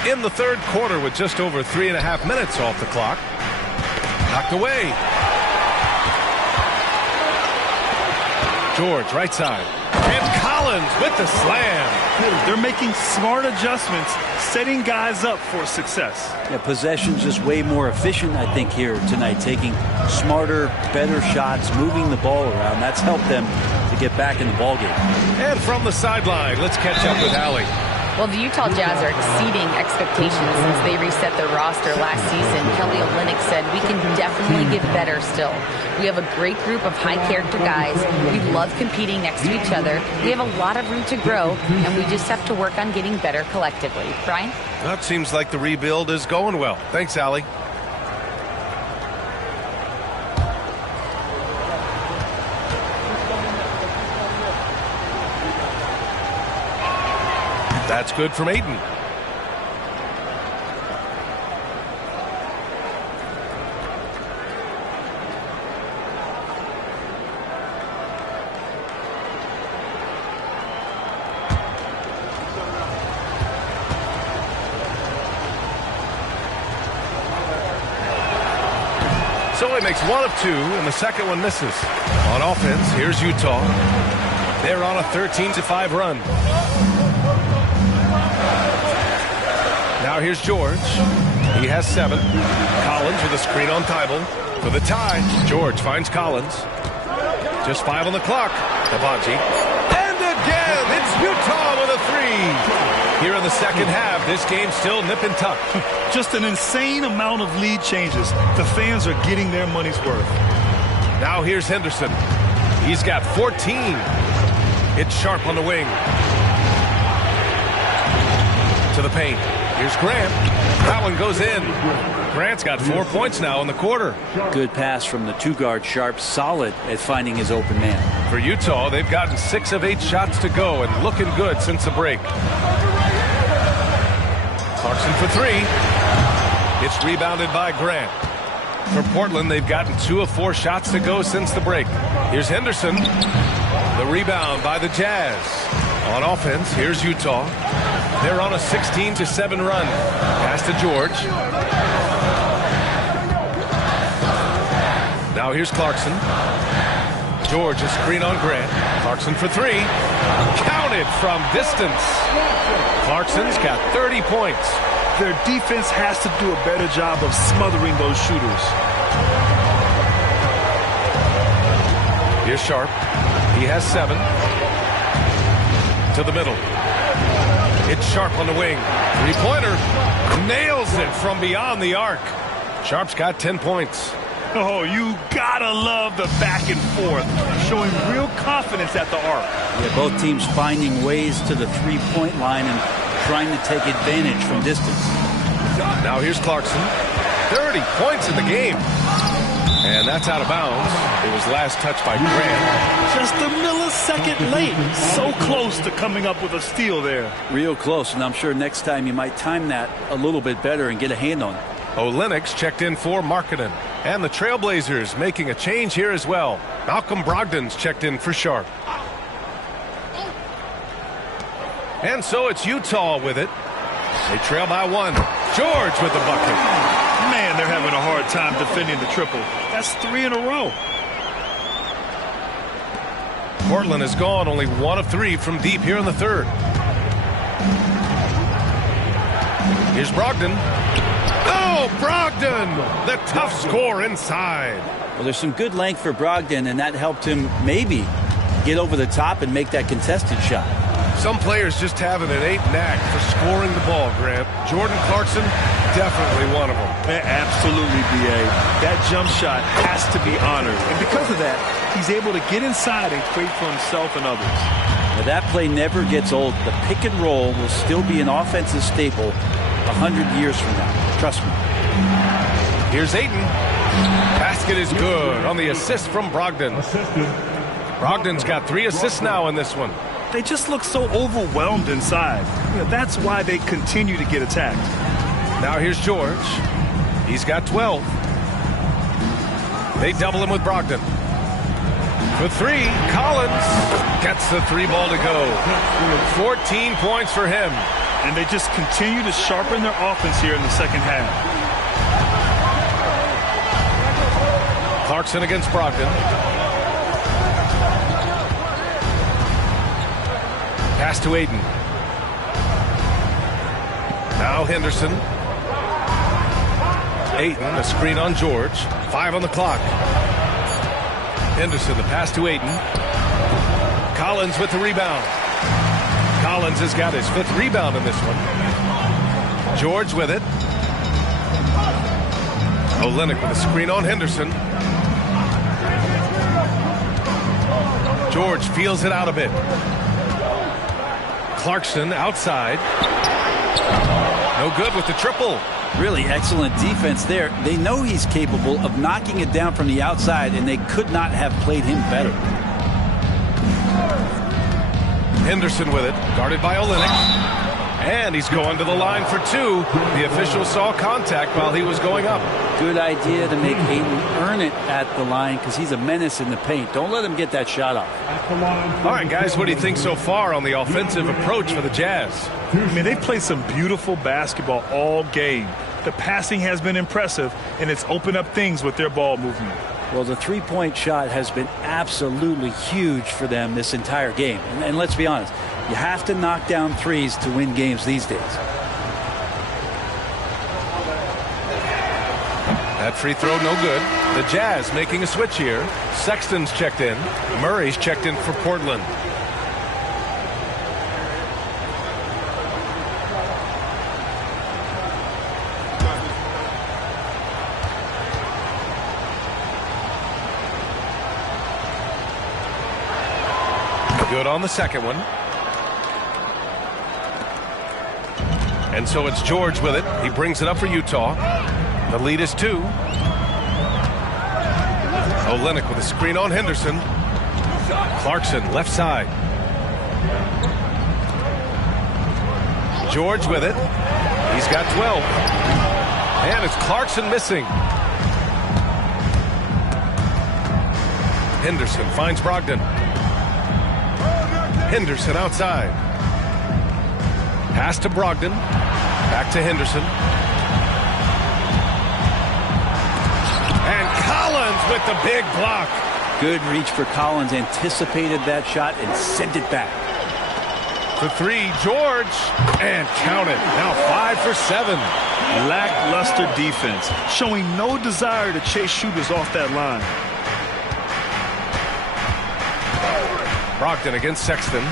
In the third quarter with just over 3.5 minutes off the clock. Knocked away. George, right side. And Collins with the slam. They're making smart adjustments, setting guys up for success. Yeah, possession's just way more efficient, I think, here tonight. Taking smarter, better shots, moving the ball around. That's helped them to get back in the ballgame. And from the sideline, let's catch up with Allie. Well, the Utah Jazz are exceeding expectations since they reset their roster last season. Kelly Olynyk said, "We can definitely get better still. We have a great group of high-character guys. We love competing next to each other. We have a lot of room to grow, and we just have to work on getting better collectively." Brian? That seems like the rebuild is going well. Thanks, Allie. That's good from Ayton. So he makes one of two, and the second one misses. On offense, here's Utah. They're on a 13-5 run. Now here's George. He has 7. Collins with a screen on Thybulle for the tie. George finds Collins. Just 5 on the clock. Agbaji. And again, it's Utah with a 3. Here in the second half, this game's still nip and tuck. Just an insane amount of lead changes. The fans are getting their money's worth. Now here's Henderson. He's got 14. It's Sharp on the wing. To the paint. Here's Grant. That one goes in. Grant's got 4 points now in the quarter. Good pass from the 2-guard Sharp. Solid at finding his open man. For Utah, they've gotten 6 of 8 shots to go and looking good since the break. Clarkson for 3. It's rebounded by Grant. For Portland, they've gotten 2 of 4 shots to go since the break. Here's Henderson. The rebound by the Jazz. On offense, here's Utah. They're on a 16-7 run. Pass to George. Now here's Clarkson. George, a screen on Grant. Clarkson for 3. Counted from distance. Clarkson's got 30 points. Their defense has to do a better job of smothering those shooters. Here's Sharp. He has 7. To the middle. It's Sharp on the wing. 3-pointer. Nails it from beyond the arc. Sharp's got 10 points. Oh, you gotta love the back and forth. Showing real confidence at the arc. Yeah, both teams finding ways to the 3-point line and trying to take advantage from distance. Now here's Clarkson. 30 points in the game. And that's out of bounds. It was last touched by Grant. Just a millisecond late. So close to coming up with a steal there. Real close, and I'm sure next time you might time that a little bit better and get a hand on it. Olynyk checked in for Markkanen. And the Trailblazers making a change here as well. Malcolm Brogdon's checked in for Sharp. And so it's Utah with it. They trail by 1. George with the bucket. Man, they're having a hard time defending the triple. That's 3 in a row. Portland has gone only 1 of 3 from deep here in the third. Here's Brogdon. Oh, Brogdon! The tough score inside. Well, there's some good length for Brogdon, and that helped him maybe get over the top and make that contested shot. Some players just have an innate knack for scoring the ball, Grant. Jordan Clarkson, definitely one of them. Absolutely, B.A. That jump shot has to be honored. And because of that, he's able to get inside and create for himself and others. Now, that play never gets old. The pick and roll will still be an offensive staple 100 years from now. Trust me. Here's Ayton. Basket is good on the assist from Brogdon. Brogdon's got 3 assists now in this one. They just look so overwhelmed inside. That's why they continue to get attacked. Now here's George. He's got 12. They double him with Brogdon. For 3, Collins gets the 3 ball to go. 14 points for him. And they just continue to sharpen their offense here in the second half. Clarkson against Brogdon. Pass to Ayton. Now Henderson. Ayton, a screen on George. 5 on the clock. Henderson, the pass to Ayton. Collins with the rebound. Collins has got his 5th rebound in this one. George with it. Olynyk with a screen on Henderson. George feels it out a bit. Clarkson outside. No good with the triple. Really excellent defense there. They know he's capable of knocking it down from the outside, and they could not have played him better. Henderson with it, guarded by Olynyk. And he's going to the line for 2. The official saw contact while he was going up. Good idea to make Ayton earn it at the line because he's a menace in the paint. Don't let him get that shot off. All right, guys, what do you think so far on the offensive approach for the Jazz? I mean, they've played some beautiful basketball all game. The passing has been impressive, and it's opened up things with their ball movement. Well, the three-point shot has been absolutely huge for them this entire game. And let's be honest, you have to knock down threes to win games these days. That free throw no good. The Jazz making a switch here. Sexton's checked in. Murray's checked in for Portland. Good on the second one. And so it's George with it. He brings it up for Utah. The lead is 2. Olynyk with a screen on Henderson. Clarkson left side. George with it. He's got 12. And it's Clarkson missing. Henderson finds Brogdon. Henderson outside. Pass to Brogdon. Back to Henderson. And Collins with the big block. Good reach for Collins. Anticipated that shot and sent it back. For 3, George. And count it. Now 5 for 7. Lackluster defense, showing no desire to chase shooters off that line. Brogdon against Sexton.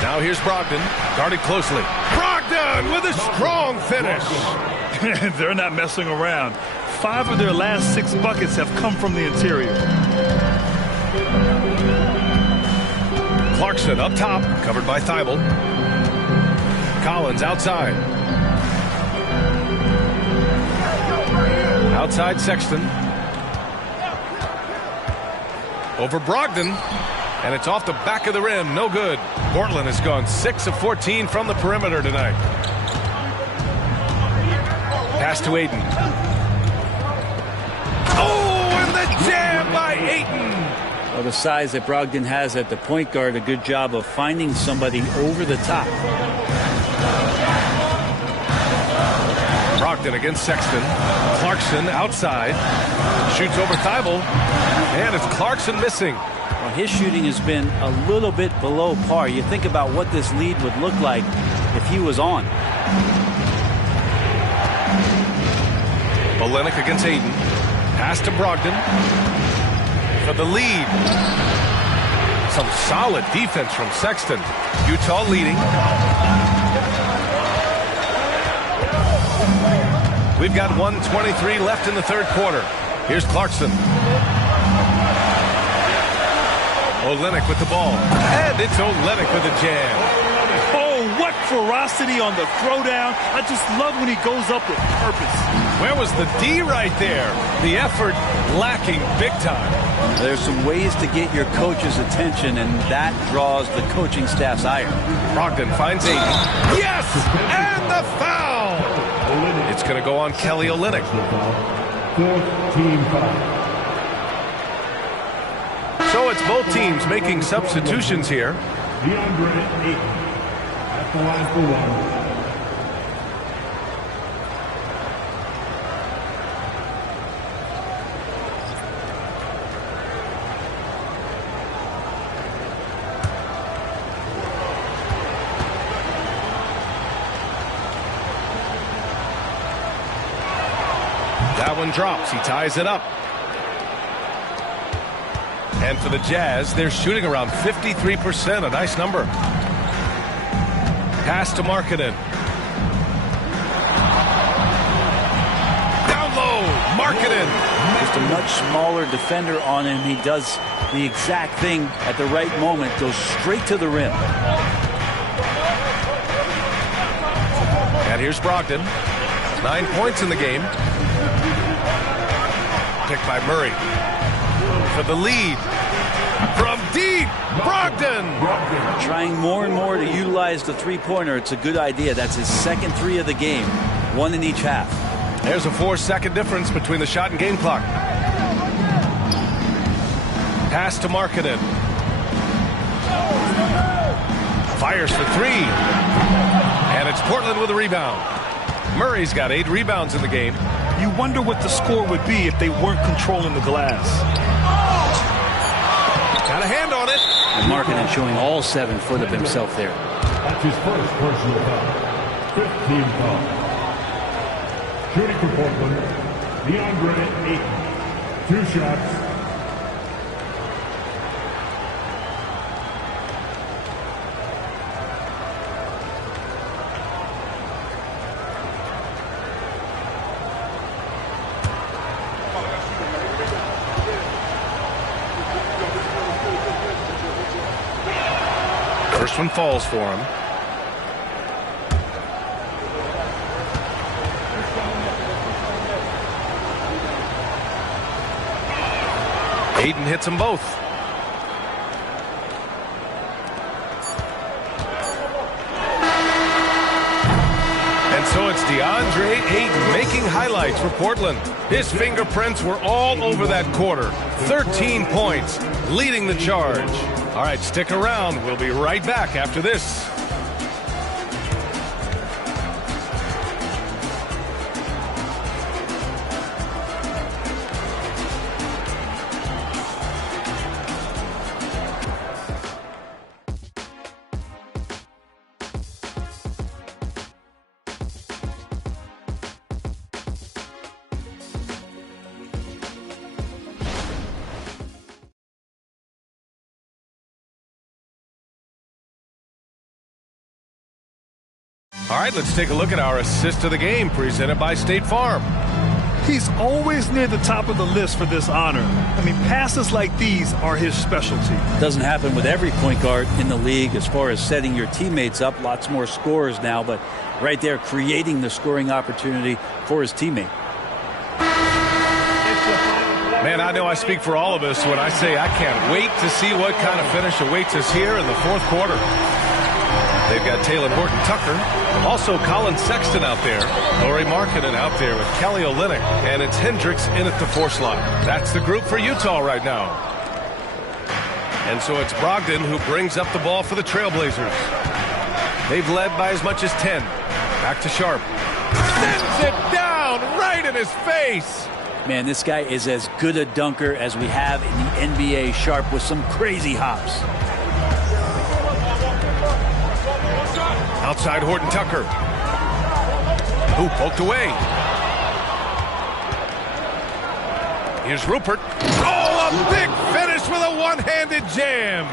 Now here's Brogdon, guarded closely. Brogdon with a strong finish. They're not messing around. 5 of their last 6 buckets have come from the interior. Clarkson up top, covered by Thibault. Collins outside. Outside Sexton. Over Brogdon, and it's off the back of the rim. No good. Portland has gone 6 of 14 from the perimeter tonight. Pass to Ayton. Oh, and the jam by Ayton. Well, the size that Brogdon has at the point guard, a good job of finding somebody over the top. Brogdon against Sexton. Clarkson outside. Shoots over Thibault. And it's Clarkson missing. Well, his shooting has been a little bit below par. You think about what this lead would look like if he was on. Olynyk against Ayton. Pass to Brogdon. For the lead. Some solid defense from Sexton. Utah leading. We've got 1:23 left in the third quarter. Here's Clarkson. Olynyk with the ball. And it's Olynyk with a jam. Oh, what ferocity on the throwdown. I just love when he goes up with purpose. Where was the D right there? The effort lacking big time. There's some ways to get your coach's attention, and that draws the coaching staff's ire. Brogdon finds Ayton. Yes! And the foul! It's going to go on Kelly Olynyk. 4th team foul. So it's both teams making substitutions here. DeAndre Ayton at the line for 1. That one drops. He ties it up. And for the Jazz, they're shooting around 53%, a nice number. Pass to Markkanen. Down low, Markkanen. Just a much smaller defender on him. He does the exact thing at the right moment, goes straight to the rim. And here's Brogdon. 9 points in the game. Picked by Murray. For the lead. From deep, Brogdon. Trying more and more to utilize the three-pointer. It's a good idea. That's his second three of the game. One in each half. There's a 4-second difference between the shot and game clock. Pass to Markkanen. Fires for three. And it's Portland with a rebound. Murray's got 8 rebounds in the game. You wonder what the score would be if they weren't controlling the glass. Got a hand on it. And Markkanen showing all 7 foot of himself there. That's his first personal foul. 15 foul. Shooting for Portland, DeAndre Ayton. 2 shots. First one falls for him. Ayton hits them both. And so it's DeAndre Ayton making highlights for Portland. His fingerprints were all over that quarter. 13 points, leading the charge. All right, stick around. We'll be right back after this. All right, let's take a look at our assist of the game presented by State Farm. He's always near the top of the list for this honor. I mean, passes like these are his specialty. Doesn't happen with every point guard in the league as far as setting your teammates up. Lots more scorers now, but right there creating the scoring opportunity for his teammate. Man, I know I speak for all of us when I say I can't wait to see what kind of finish awaits us here in the fourth quarter. They've got Taylor Horton-Tucker, also Colin Sexton out there, Lauri Markkanen out there with Kelly Olynyk, and it's Hendricks in at the 4 slot. That's the group for Utah right now. And so it's Brogdon who brings up the ball for the Trailblazers. They've led by as much as 10. Back to Sharp. Sends it down right in his face. Man, this guy is as good a dunker as we have in the NBA. Sharp with some crazy hops. Outside Horton-Tucker. Who poked away. Here's Rupert. Oh, a big finish with a one-handed jam.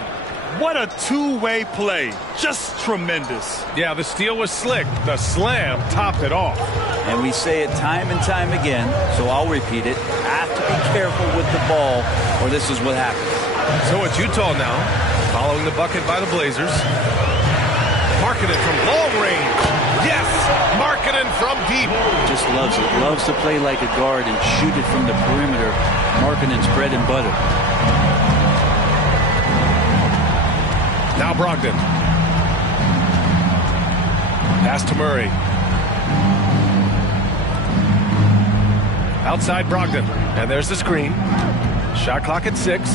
What a two-way play. Just tremendous. Yeah, the steal was slick. The slam topped it off. And we say it time and time again, so I'll repeat it. Have to be careful with the ball, or this is what happens. So it's Utah now, following the bucket by the Blazers. Markkanen from long range. Yes, Markkanen from deep. Just loves it. Loves to play like a guard and shoot it from the perimeter. Markkanen's bread and butter. Now Brogdon. Pass to Murray. Outside Brogdon. And there's the screen. Shot clock at 6.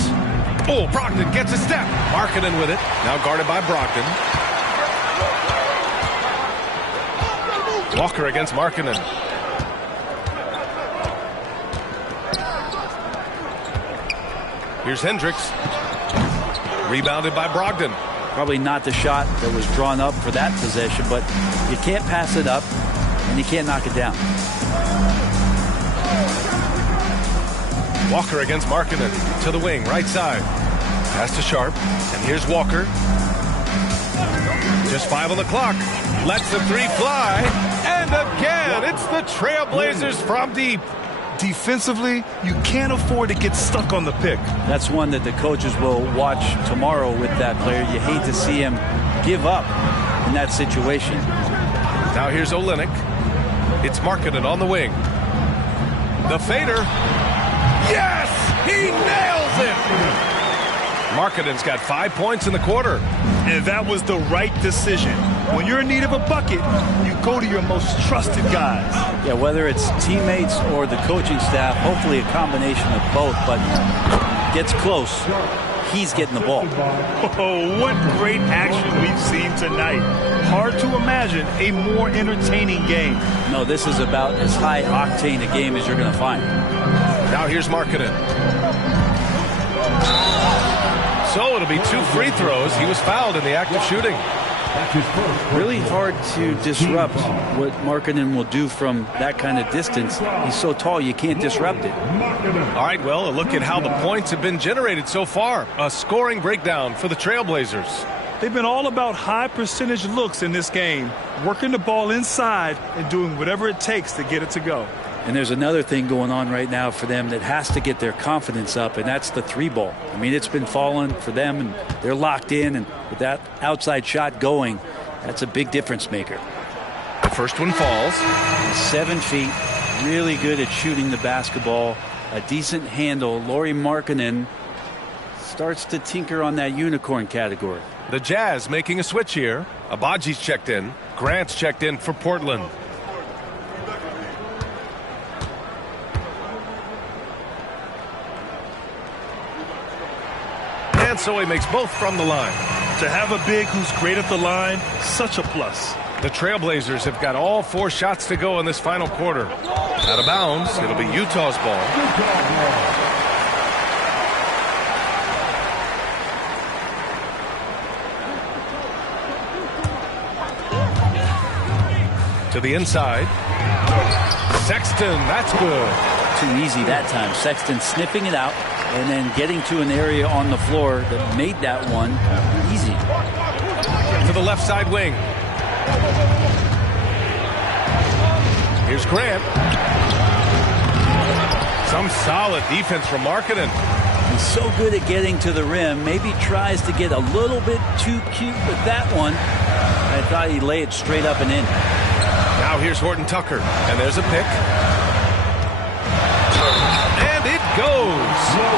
Oh, Brogdon gets a step. Markkanen with it. Now guarded by Brogdon. Walker against Markkanen. Here's Hendricks. Rebounded by Brogdon. Probably not the shot that was drawn up for that possession, but you can't pass it up and you can't knock it down. Walker against Markkanen to the wing, right side. Pass to Sharp, and here's Walker. Just 5 on the clock. Lets the three fly, and again, it's the Trailblazers from deep. Defensively, you can't afford to get stuck on the pick. That's one that the coaches will watch tomorrow with that player. You hate to see him give up in that situation. Now here's Olynyk. It's Markkanen on the wing. The fader. Yes! He nails it! Markkanen's got 5 points in the quarter. And that was the right decision. When you're in need of a bucket, you go to your most trusted guys. Yeah, whether it's teammates or the coaching staff, hopefully a combination of both, but gets close. He's getting the ball. Oh, what great action we've seen tonight. Hard to imagine a more entertaining game. No, this is about as high octane a game as you're going to find. Now here's Markkanen. So it'll be 2 free throws. He was fouled in the act of shooting. Really hard to disrupt what Markkanen will do from that kind of distance. He's so tall, you can't disrupt it. All right, well, a look at how the points have been generated so far. A scoring breakdown for the Trailblazers. They've been all about high percentage looks in this game, working the ball inside and doing whatever it takes to get it to go. And there's another thing going on right now for them that has to get their confidence up, and that's the 3-ball. I mean, it's been falling for them, and they're locked in, and with that outside shot going, that's a big difference maker. The first one falls. 7 feet, really good at shooting the basketball, a decent handle. Lauri Markkanen starts to tinker on that unicorn category. The Jazz making a switch here. Abaji's checked in. Grant's checked in for Portland. And so he makes both from the line. To have a big who's great at the line, such a plus. The Trailblazers have got all 4 shots to go in this final quarter. Out of bounds, it'll be Utah's ball. To the inside. Sexton, that's good. Too easy that time. Sexton sniffing it out and then getting to an area on the floor that made that one easy. To the left side wing. Here's Grant. Some solid defense from Markkanen. He's so good at getting to the rim. Maybe tries to get a little bit too cute with that one. I thought he'd lay it straight up and in. Now here's Horton Tucker. And there's a pick. And it goes.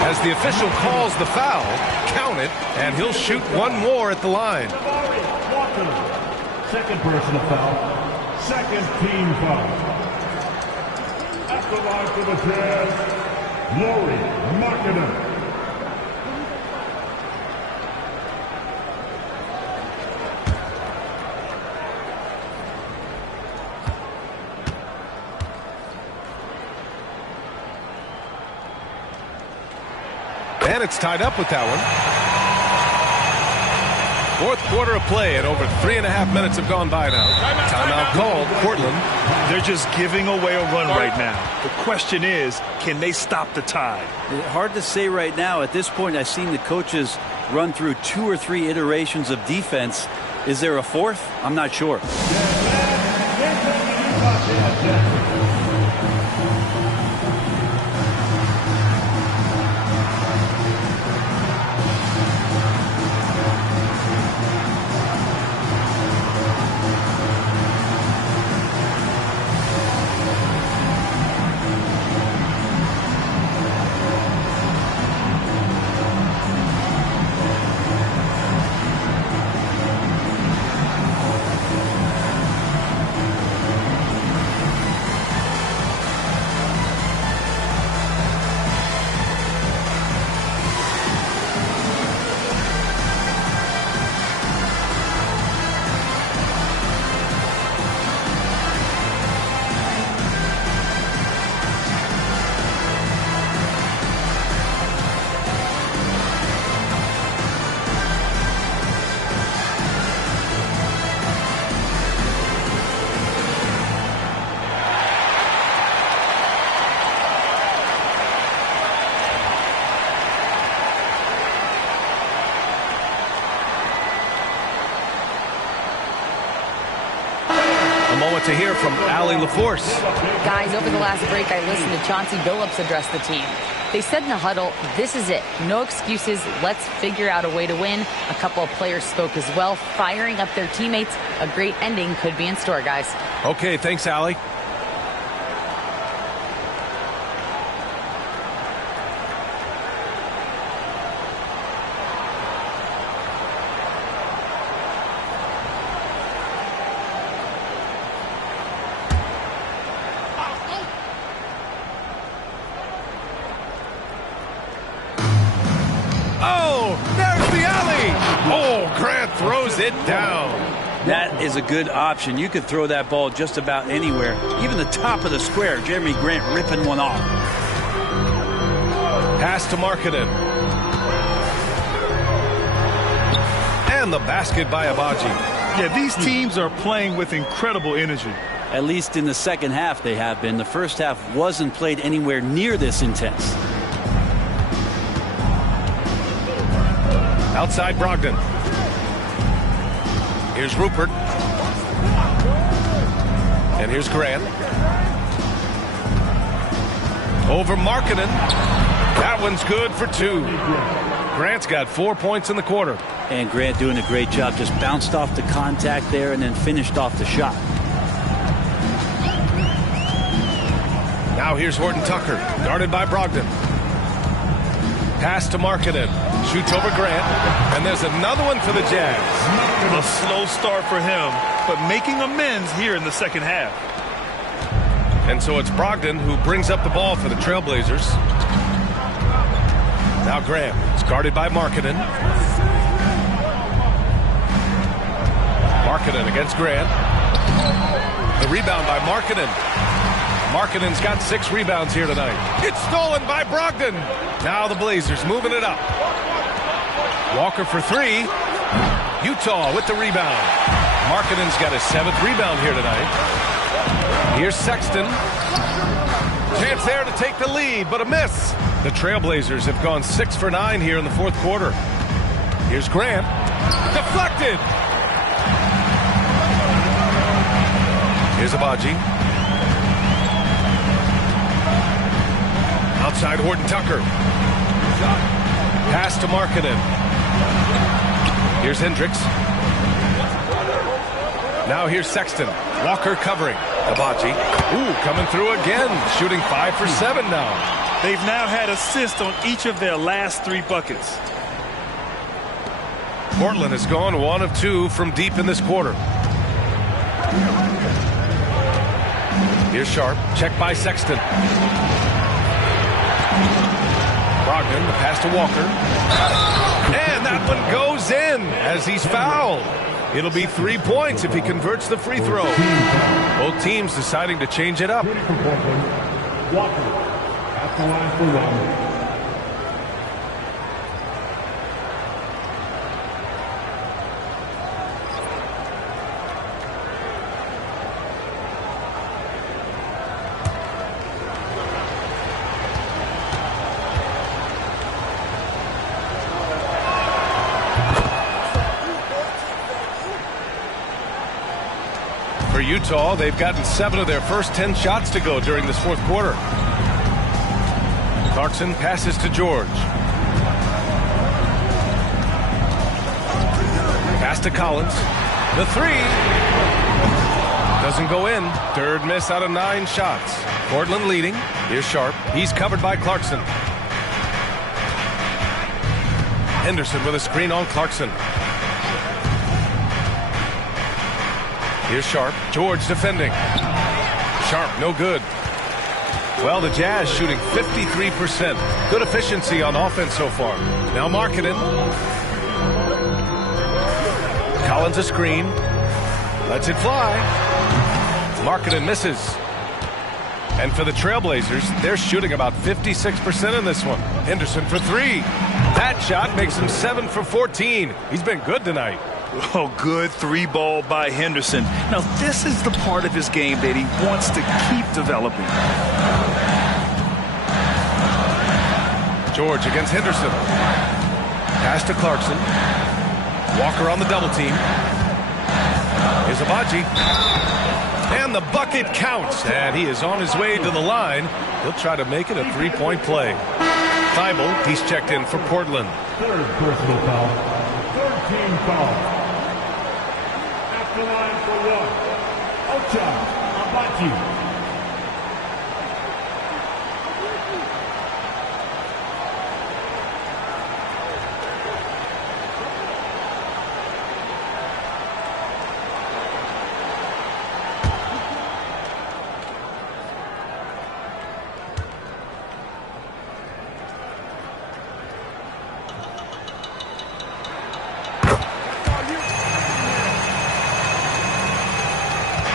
As the official calls the foul, count it, and he'll shoot one more at the line. Second personal foul. Second team foul. At the line for the Jazz, Lauri Markkanen. And it's tied up with that one. Fourth quarter of play, and over 3.5 minutes have gone by now. Timeout called. Portland. They're just giving away a run right now. The question is, can they stop the tide? Hard to say right now. At this point, I've seen the coaches run through 2 or 3 iterations of defense. Is there a fourth? I'm not sure. to hear from Allie LaForce. Guys, over the last break, I listened to Chauncey Billups address the team. They said in the huddle, this is it. No excuses. Let's figure out a way to win. A couple of players spoke as well, firing up their teammates. A great ending could be in store, guys. Okay, thanks, Allie. Throws it down. That is a good option. You could throw that ball just about anywhere, even the top of the square. Jeremy Grant ripping one off. Pass to Markkanen. And the basket by Agbaji. Yeah, these teams are playing with incredible energy. At least in the second half they have been. The first half wasn't played anywhere near this intense. Outside Brogdon. Here's Rupert. And here's Grant. Over Markkanen. That one's good for 2. Grant's got 4 points in the quarter. And Grant doing a great job. Just bounced off the contact there and then finished off the shot. Now here's Horton Tucker. Guarded by Brogdon. Pass to Markkanen. Shoots over Grant. And there's another one for the Jazz. A slow start for him, but making amends here in the second half. And so it's Brogdon who brings up the ball for the Trailblazers. Now Grant. It's guarded by Markkanen. Markkanen against Grant. The rebound by Markkanen. Markkanen's got 6 rebounds here tonight. It's stolen by Brogdon. Now the Blazers moving it up. Walker for 3. Utah with the rebound. Markkanen's got his 7th rebound here tonight. Here's Sexton. Chance there to take the lead, but a miss. The Trailblazers have gone 6 for 9 here in the 4th quarter. Here's Grant. Deflected. Here's Agbaji. Outside Horton Tucker. Pass to Markkanen. Here's Hendricks. Now here's Sexton. Walker covering. Agbaji. Ooh, coming through again. Shooting 5 for 7 now. They've now had assists on each of their last 3 buckets. Portland has gone 1 of 2 from deep in this quarter. Here's Sharp. Check by Sexton. Brogdon, the pass to Walker. And that one goes in as he's fouled. It'll be 3 points if he converts the free throw. Both teams deciding to change it up. Walker at the line for one. For Utah, they've gotten 7 of their first 10 shots to go during this 4th quarter. Clarkson passes to George. Pass to Collins. The 3 doesn't go in. 3rd miss out of 9 shots. Portland leading. Here's Sharp. He's covered by Clarkson. Henderson with a screen on Clarkson. Here's Sharp. George defending. Sharp, no good. Well, the Jazz shooting 53%. Good efficiency on offense so far. Now Markkanen. Collins a screen. Lets it fly. Markkanen misses. And for the Trailblazers, they're shooting about 56% in this one. Henderson for 3. That shot makes him 7 for 14. He's been good tonight. Oh, good 3-ball by Henderson. Now, this is the part of his game that he wants to keep developing. George against Henderson. Pass to Clarkson. Walker on the double team. Here's Agbaji. And the bucket counts, and he is on his way to the line. He'll try to make it a three-point play. Thybulle, he's checked in for Portland. Third personal foul. Third team foul. At the line for one, Ochai Agbaji.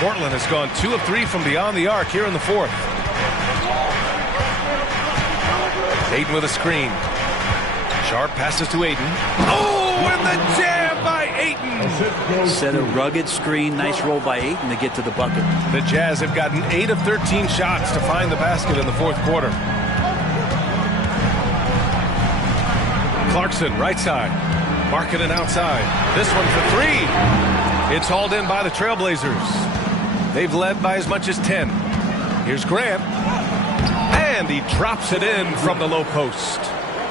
Portland has gone 2 of 3 from beyond the arc here in the fourth. Ayton with a screen. Sharp passes to Ayton. Oh, and the jam by Ayton. Set a rugged screen. Nice roll by Ayton to get to the bucket. The Jazz have gotten 8 of 13 shots to find the basket in the fourth quarter. Clarkson, right side. Markkanen outside. This one for 3. It's hauled in by the Trailblazers. They've led by as much as 10. Here's Grant. And he drops it in from the low post.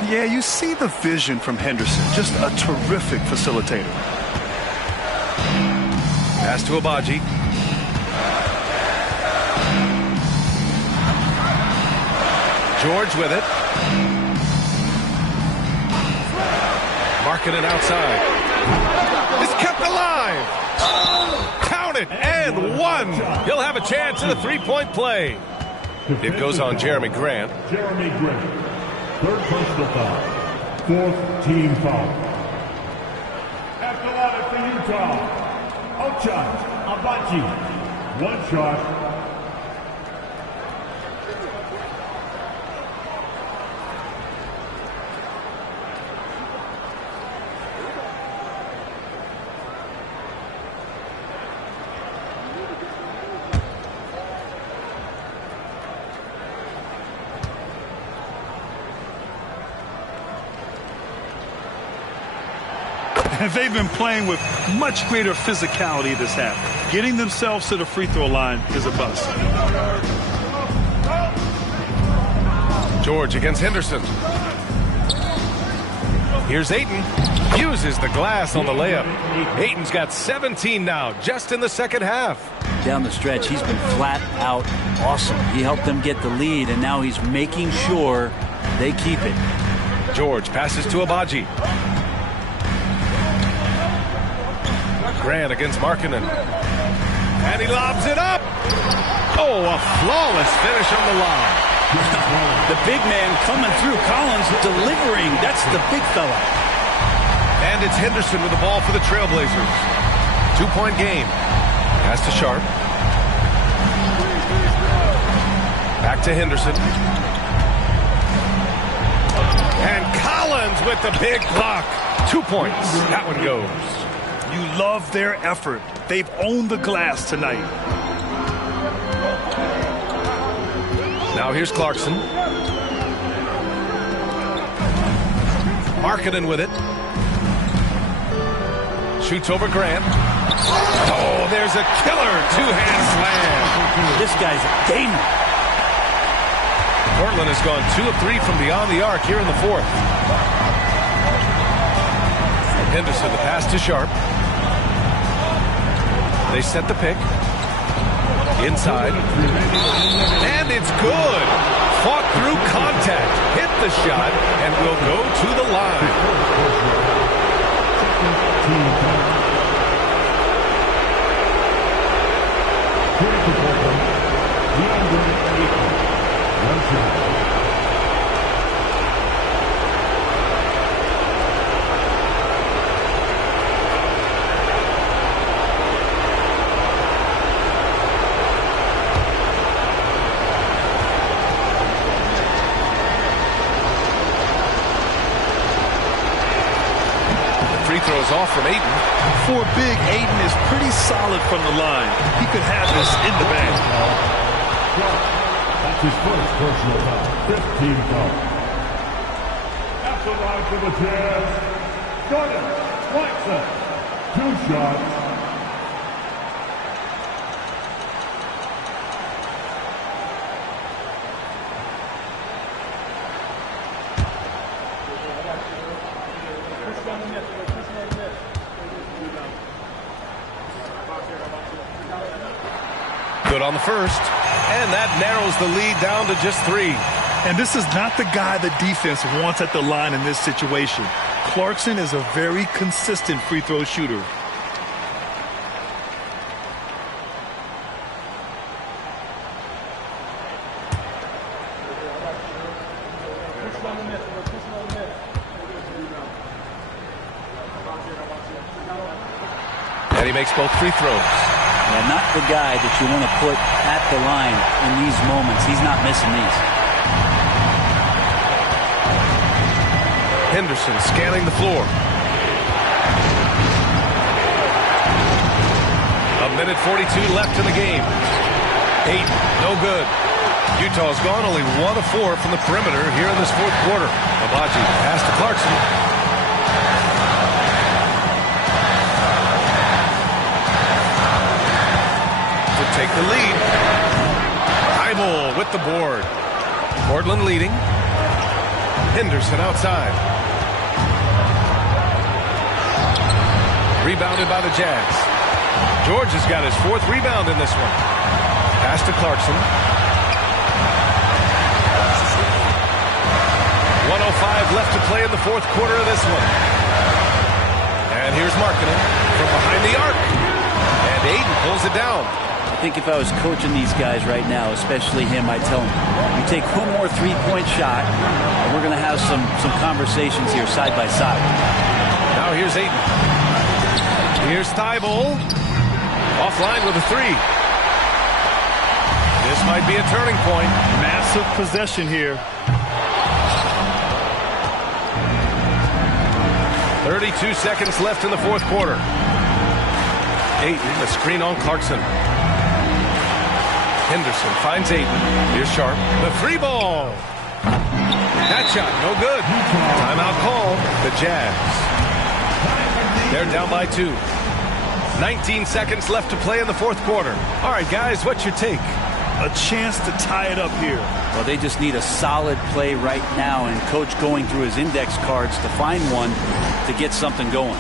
Yeah, you see the vision from Henderson. Just a terrific facilitator. Pass to Agbaji. George with it. Markkanen outside. It's kept alive. Count it, and one. He'll have a chance at a three-point play. It goes on Jeremy Grant. Jeremy Grant. Third personal foul. Fourth team foul. At the line for Utah, Ochai Agbaji. One shot. And they've been playing with much greater physicality this half. Getting themselves to the free throw line is a bust. George against Henderson. Here's Ayton. Uses the glass on the layup. Ayton's got 17 now, just in the second half. Down the stretch, he's been flat out awesome. He helped them get the lead, and now he's making sure they keep it. George passes to Agbaji. Grant against Markkanen. And he lobs it up. Oh, a flawless finish on the lob. The big man coming through. Collins delivering. That's the big fella. And it's Henderson with the ball for the Trailblazers. 2-point game. Pass to Sharp. Back to Henderson. And Collins with the big block. 2 points. That one goes. You love their effort. They've owned the glass tonight. Now here's Clarkson. Markkanen with it. Shoots over Grant. Oh, there's a killer two-hand slam. This guy's a gamer. Portland has gone 2 of 3 from beyond the arc here in the fourth. Henderson, the pass to Sharp. They set the pick. Inside. And it's good. Fought through contact. Hit the shot and will go to the line. Throws off from Ayton. For big, Ayton is pretty solid from the line. He could have this in the bag. That's his first personal foul. 15 foul. At the line for the Jazz, Jordan Clarkson. 2 shots. Good on the first, and that narrows the lead down to just 3. And this is not the guy the defense wants at the line in this situation. Clarkson is a very consistent free throw shooter. And he makes both free throws. Yeah, not the guy that you want to put at the line in these moments. He's not missing these. Henderson scanning the floor. A minute 42 left in the game. 8, no good. Utah's gone only 1 of 4 from the perimeter here in this fourth quarter. Agbaji pass to Clarkson. To take the lead. Thybulle with the board. Portland leading. Henderson outside. Rebounded by the Jazz. George has got his 4th rebound in this one. Pass to Clarkson. 1:05 left to play in the fourth quarter of this one. And here's Markkanen from behind the arc. And Ayton pulls it down. I think if I was coaching these guys right now, especially him, I'd tell him, you take one more three-point shot, and we're going to have some conversations here side by side. Now here's Ayton. Here's Thybulle. Offline with a 3. This might be a turning point. Massive possession here. 32 seconds left in the fourth quarter. Ayton, the screen on Clarkson. Henderson finds Ayton. Here's Sharp. The 3 ball. That shot, no good. Timeout call. The Jazz. They're down by 2. 19 seconds left to play in the fourth quarter. All right, guys, what's your take? A chance to tie it up here. Well, they just need a solid play right now, and Coach going through his index cards to find one to get something going.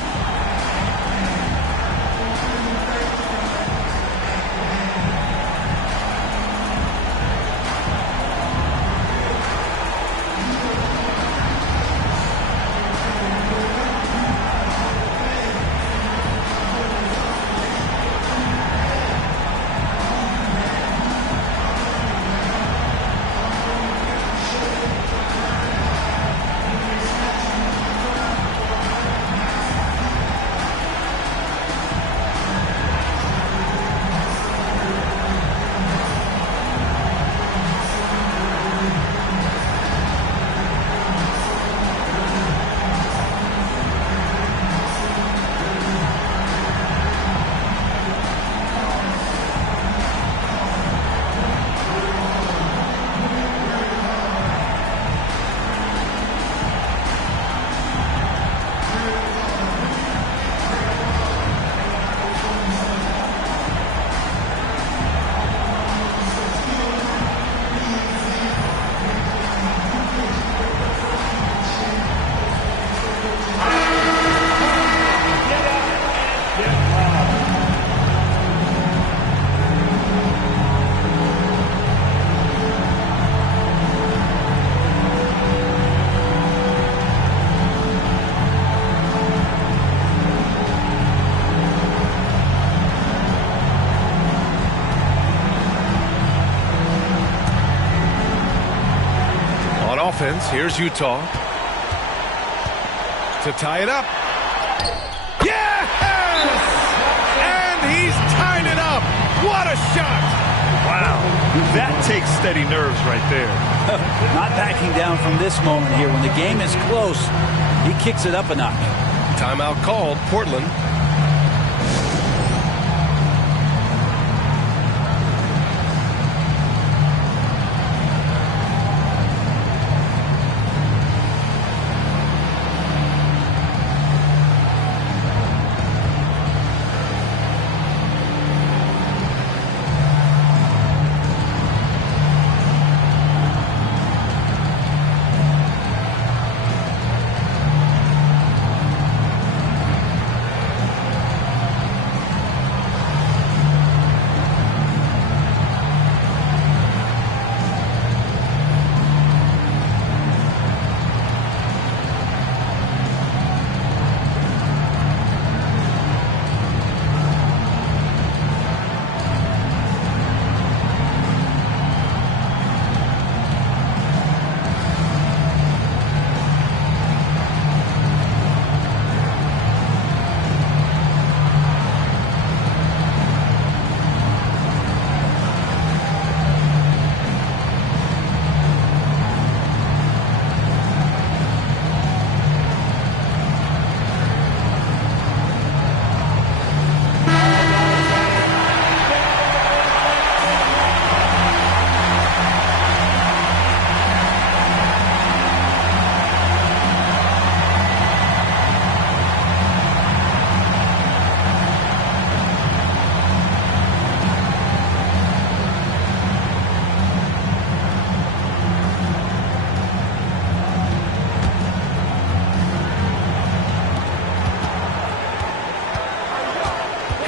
Here's Utah to tie it up. Yes! And he's tied it up. What a shot! Wow, that takes steady nerves right there. Not backing down from this moment here. When the game is close, he kicks it up a notch. Timeout called. Portland.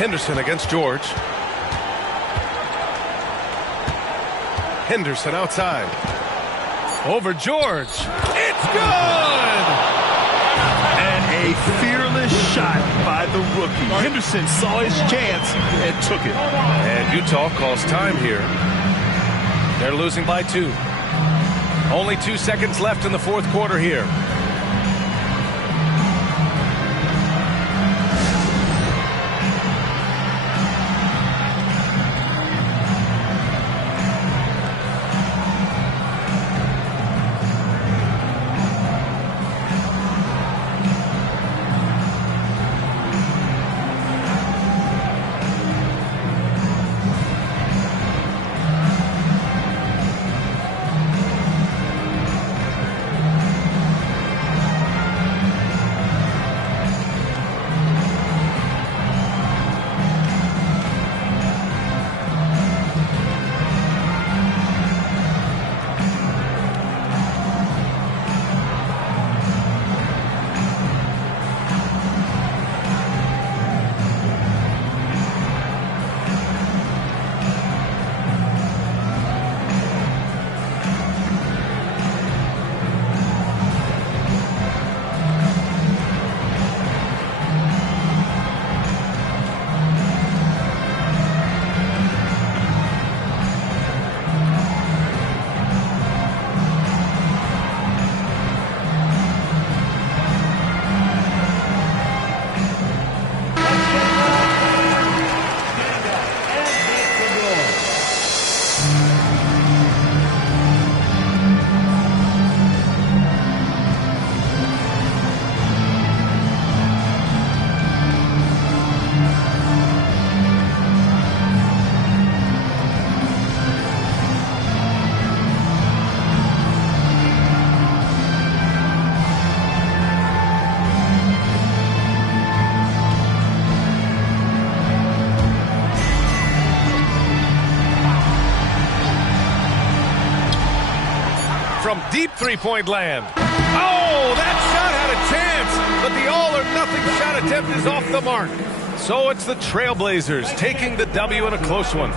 Henderson against George. Henderson outside. Over George. It's good! And a fearless shot by the rookie. Henderson saw his chance and took it. And Utah calls time here. They're losing by 2. Only 2 seconds left in the fourth quarter here. From deep three-point land. Oh, that shot had a chance, but the all-or-nothing shot attempt is off the mark. So it's the Trailblazers taking the W in a close one.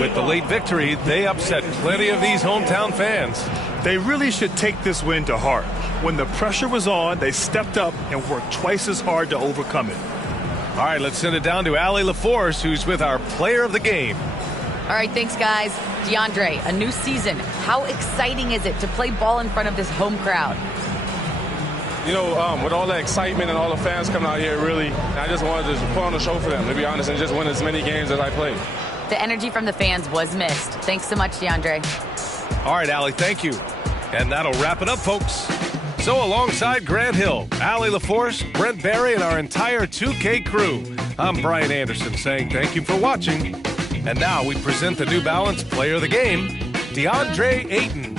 With the late victory, they upset plenty of these hometown fans. They really should take this win to heart. When the pressure was on, they stepped up and worked twice as hard to overcome it. All right, let's send it down to Allie LaForce, who's with our player of the game. All right, thanks, guys. DeAndre, a new season. How exciting is it to play ball in front of this home crowd? You know, with all the excitement and all the fans coming out here, really, I just wanted to put on a show for them, to be honest, and just win as many games as I played. The energy from the fans was missed. Thanks so much, DeAndre. All right, Allie, thank you. And that'll wrap it up, folks. So alongside Grant Hill, Allie LaForce, Brent Barry, and our entire 2K crew, I'm Brian Anderson saying thank you for watching. And now we present the New Balance Player of the Game, DeAndre Ayton.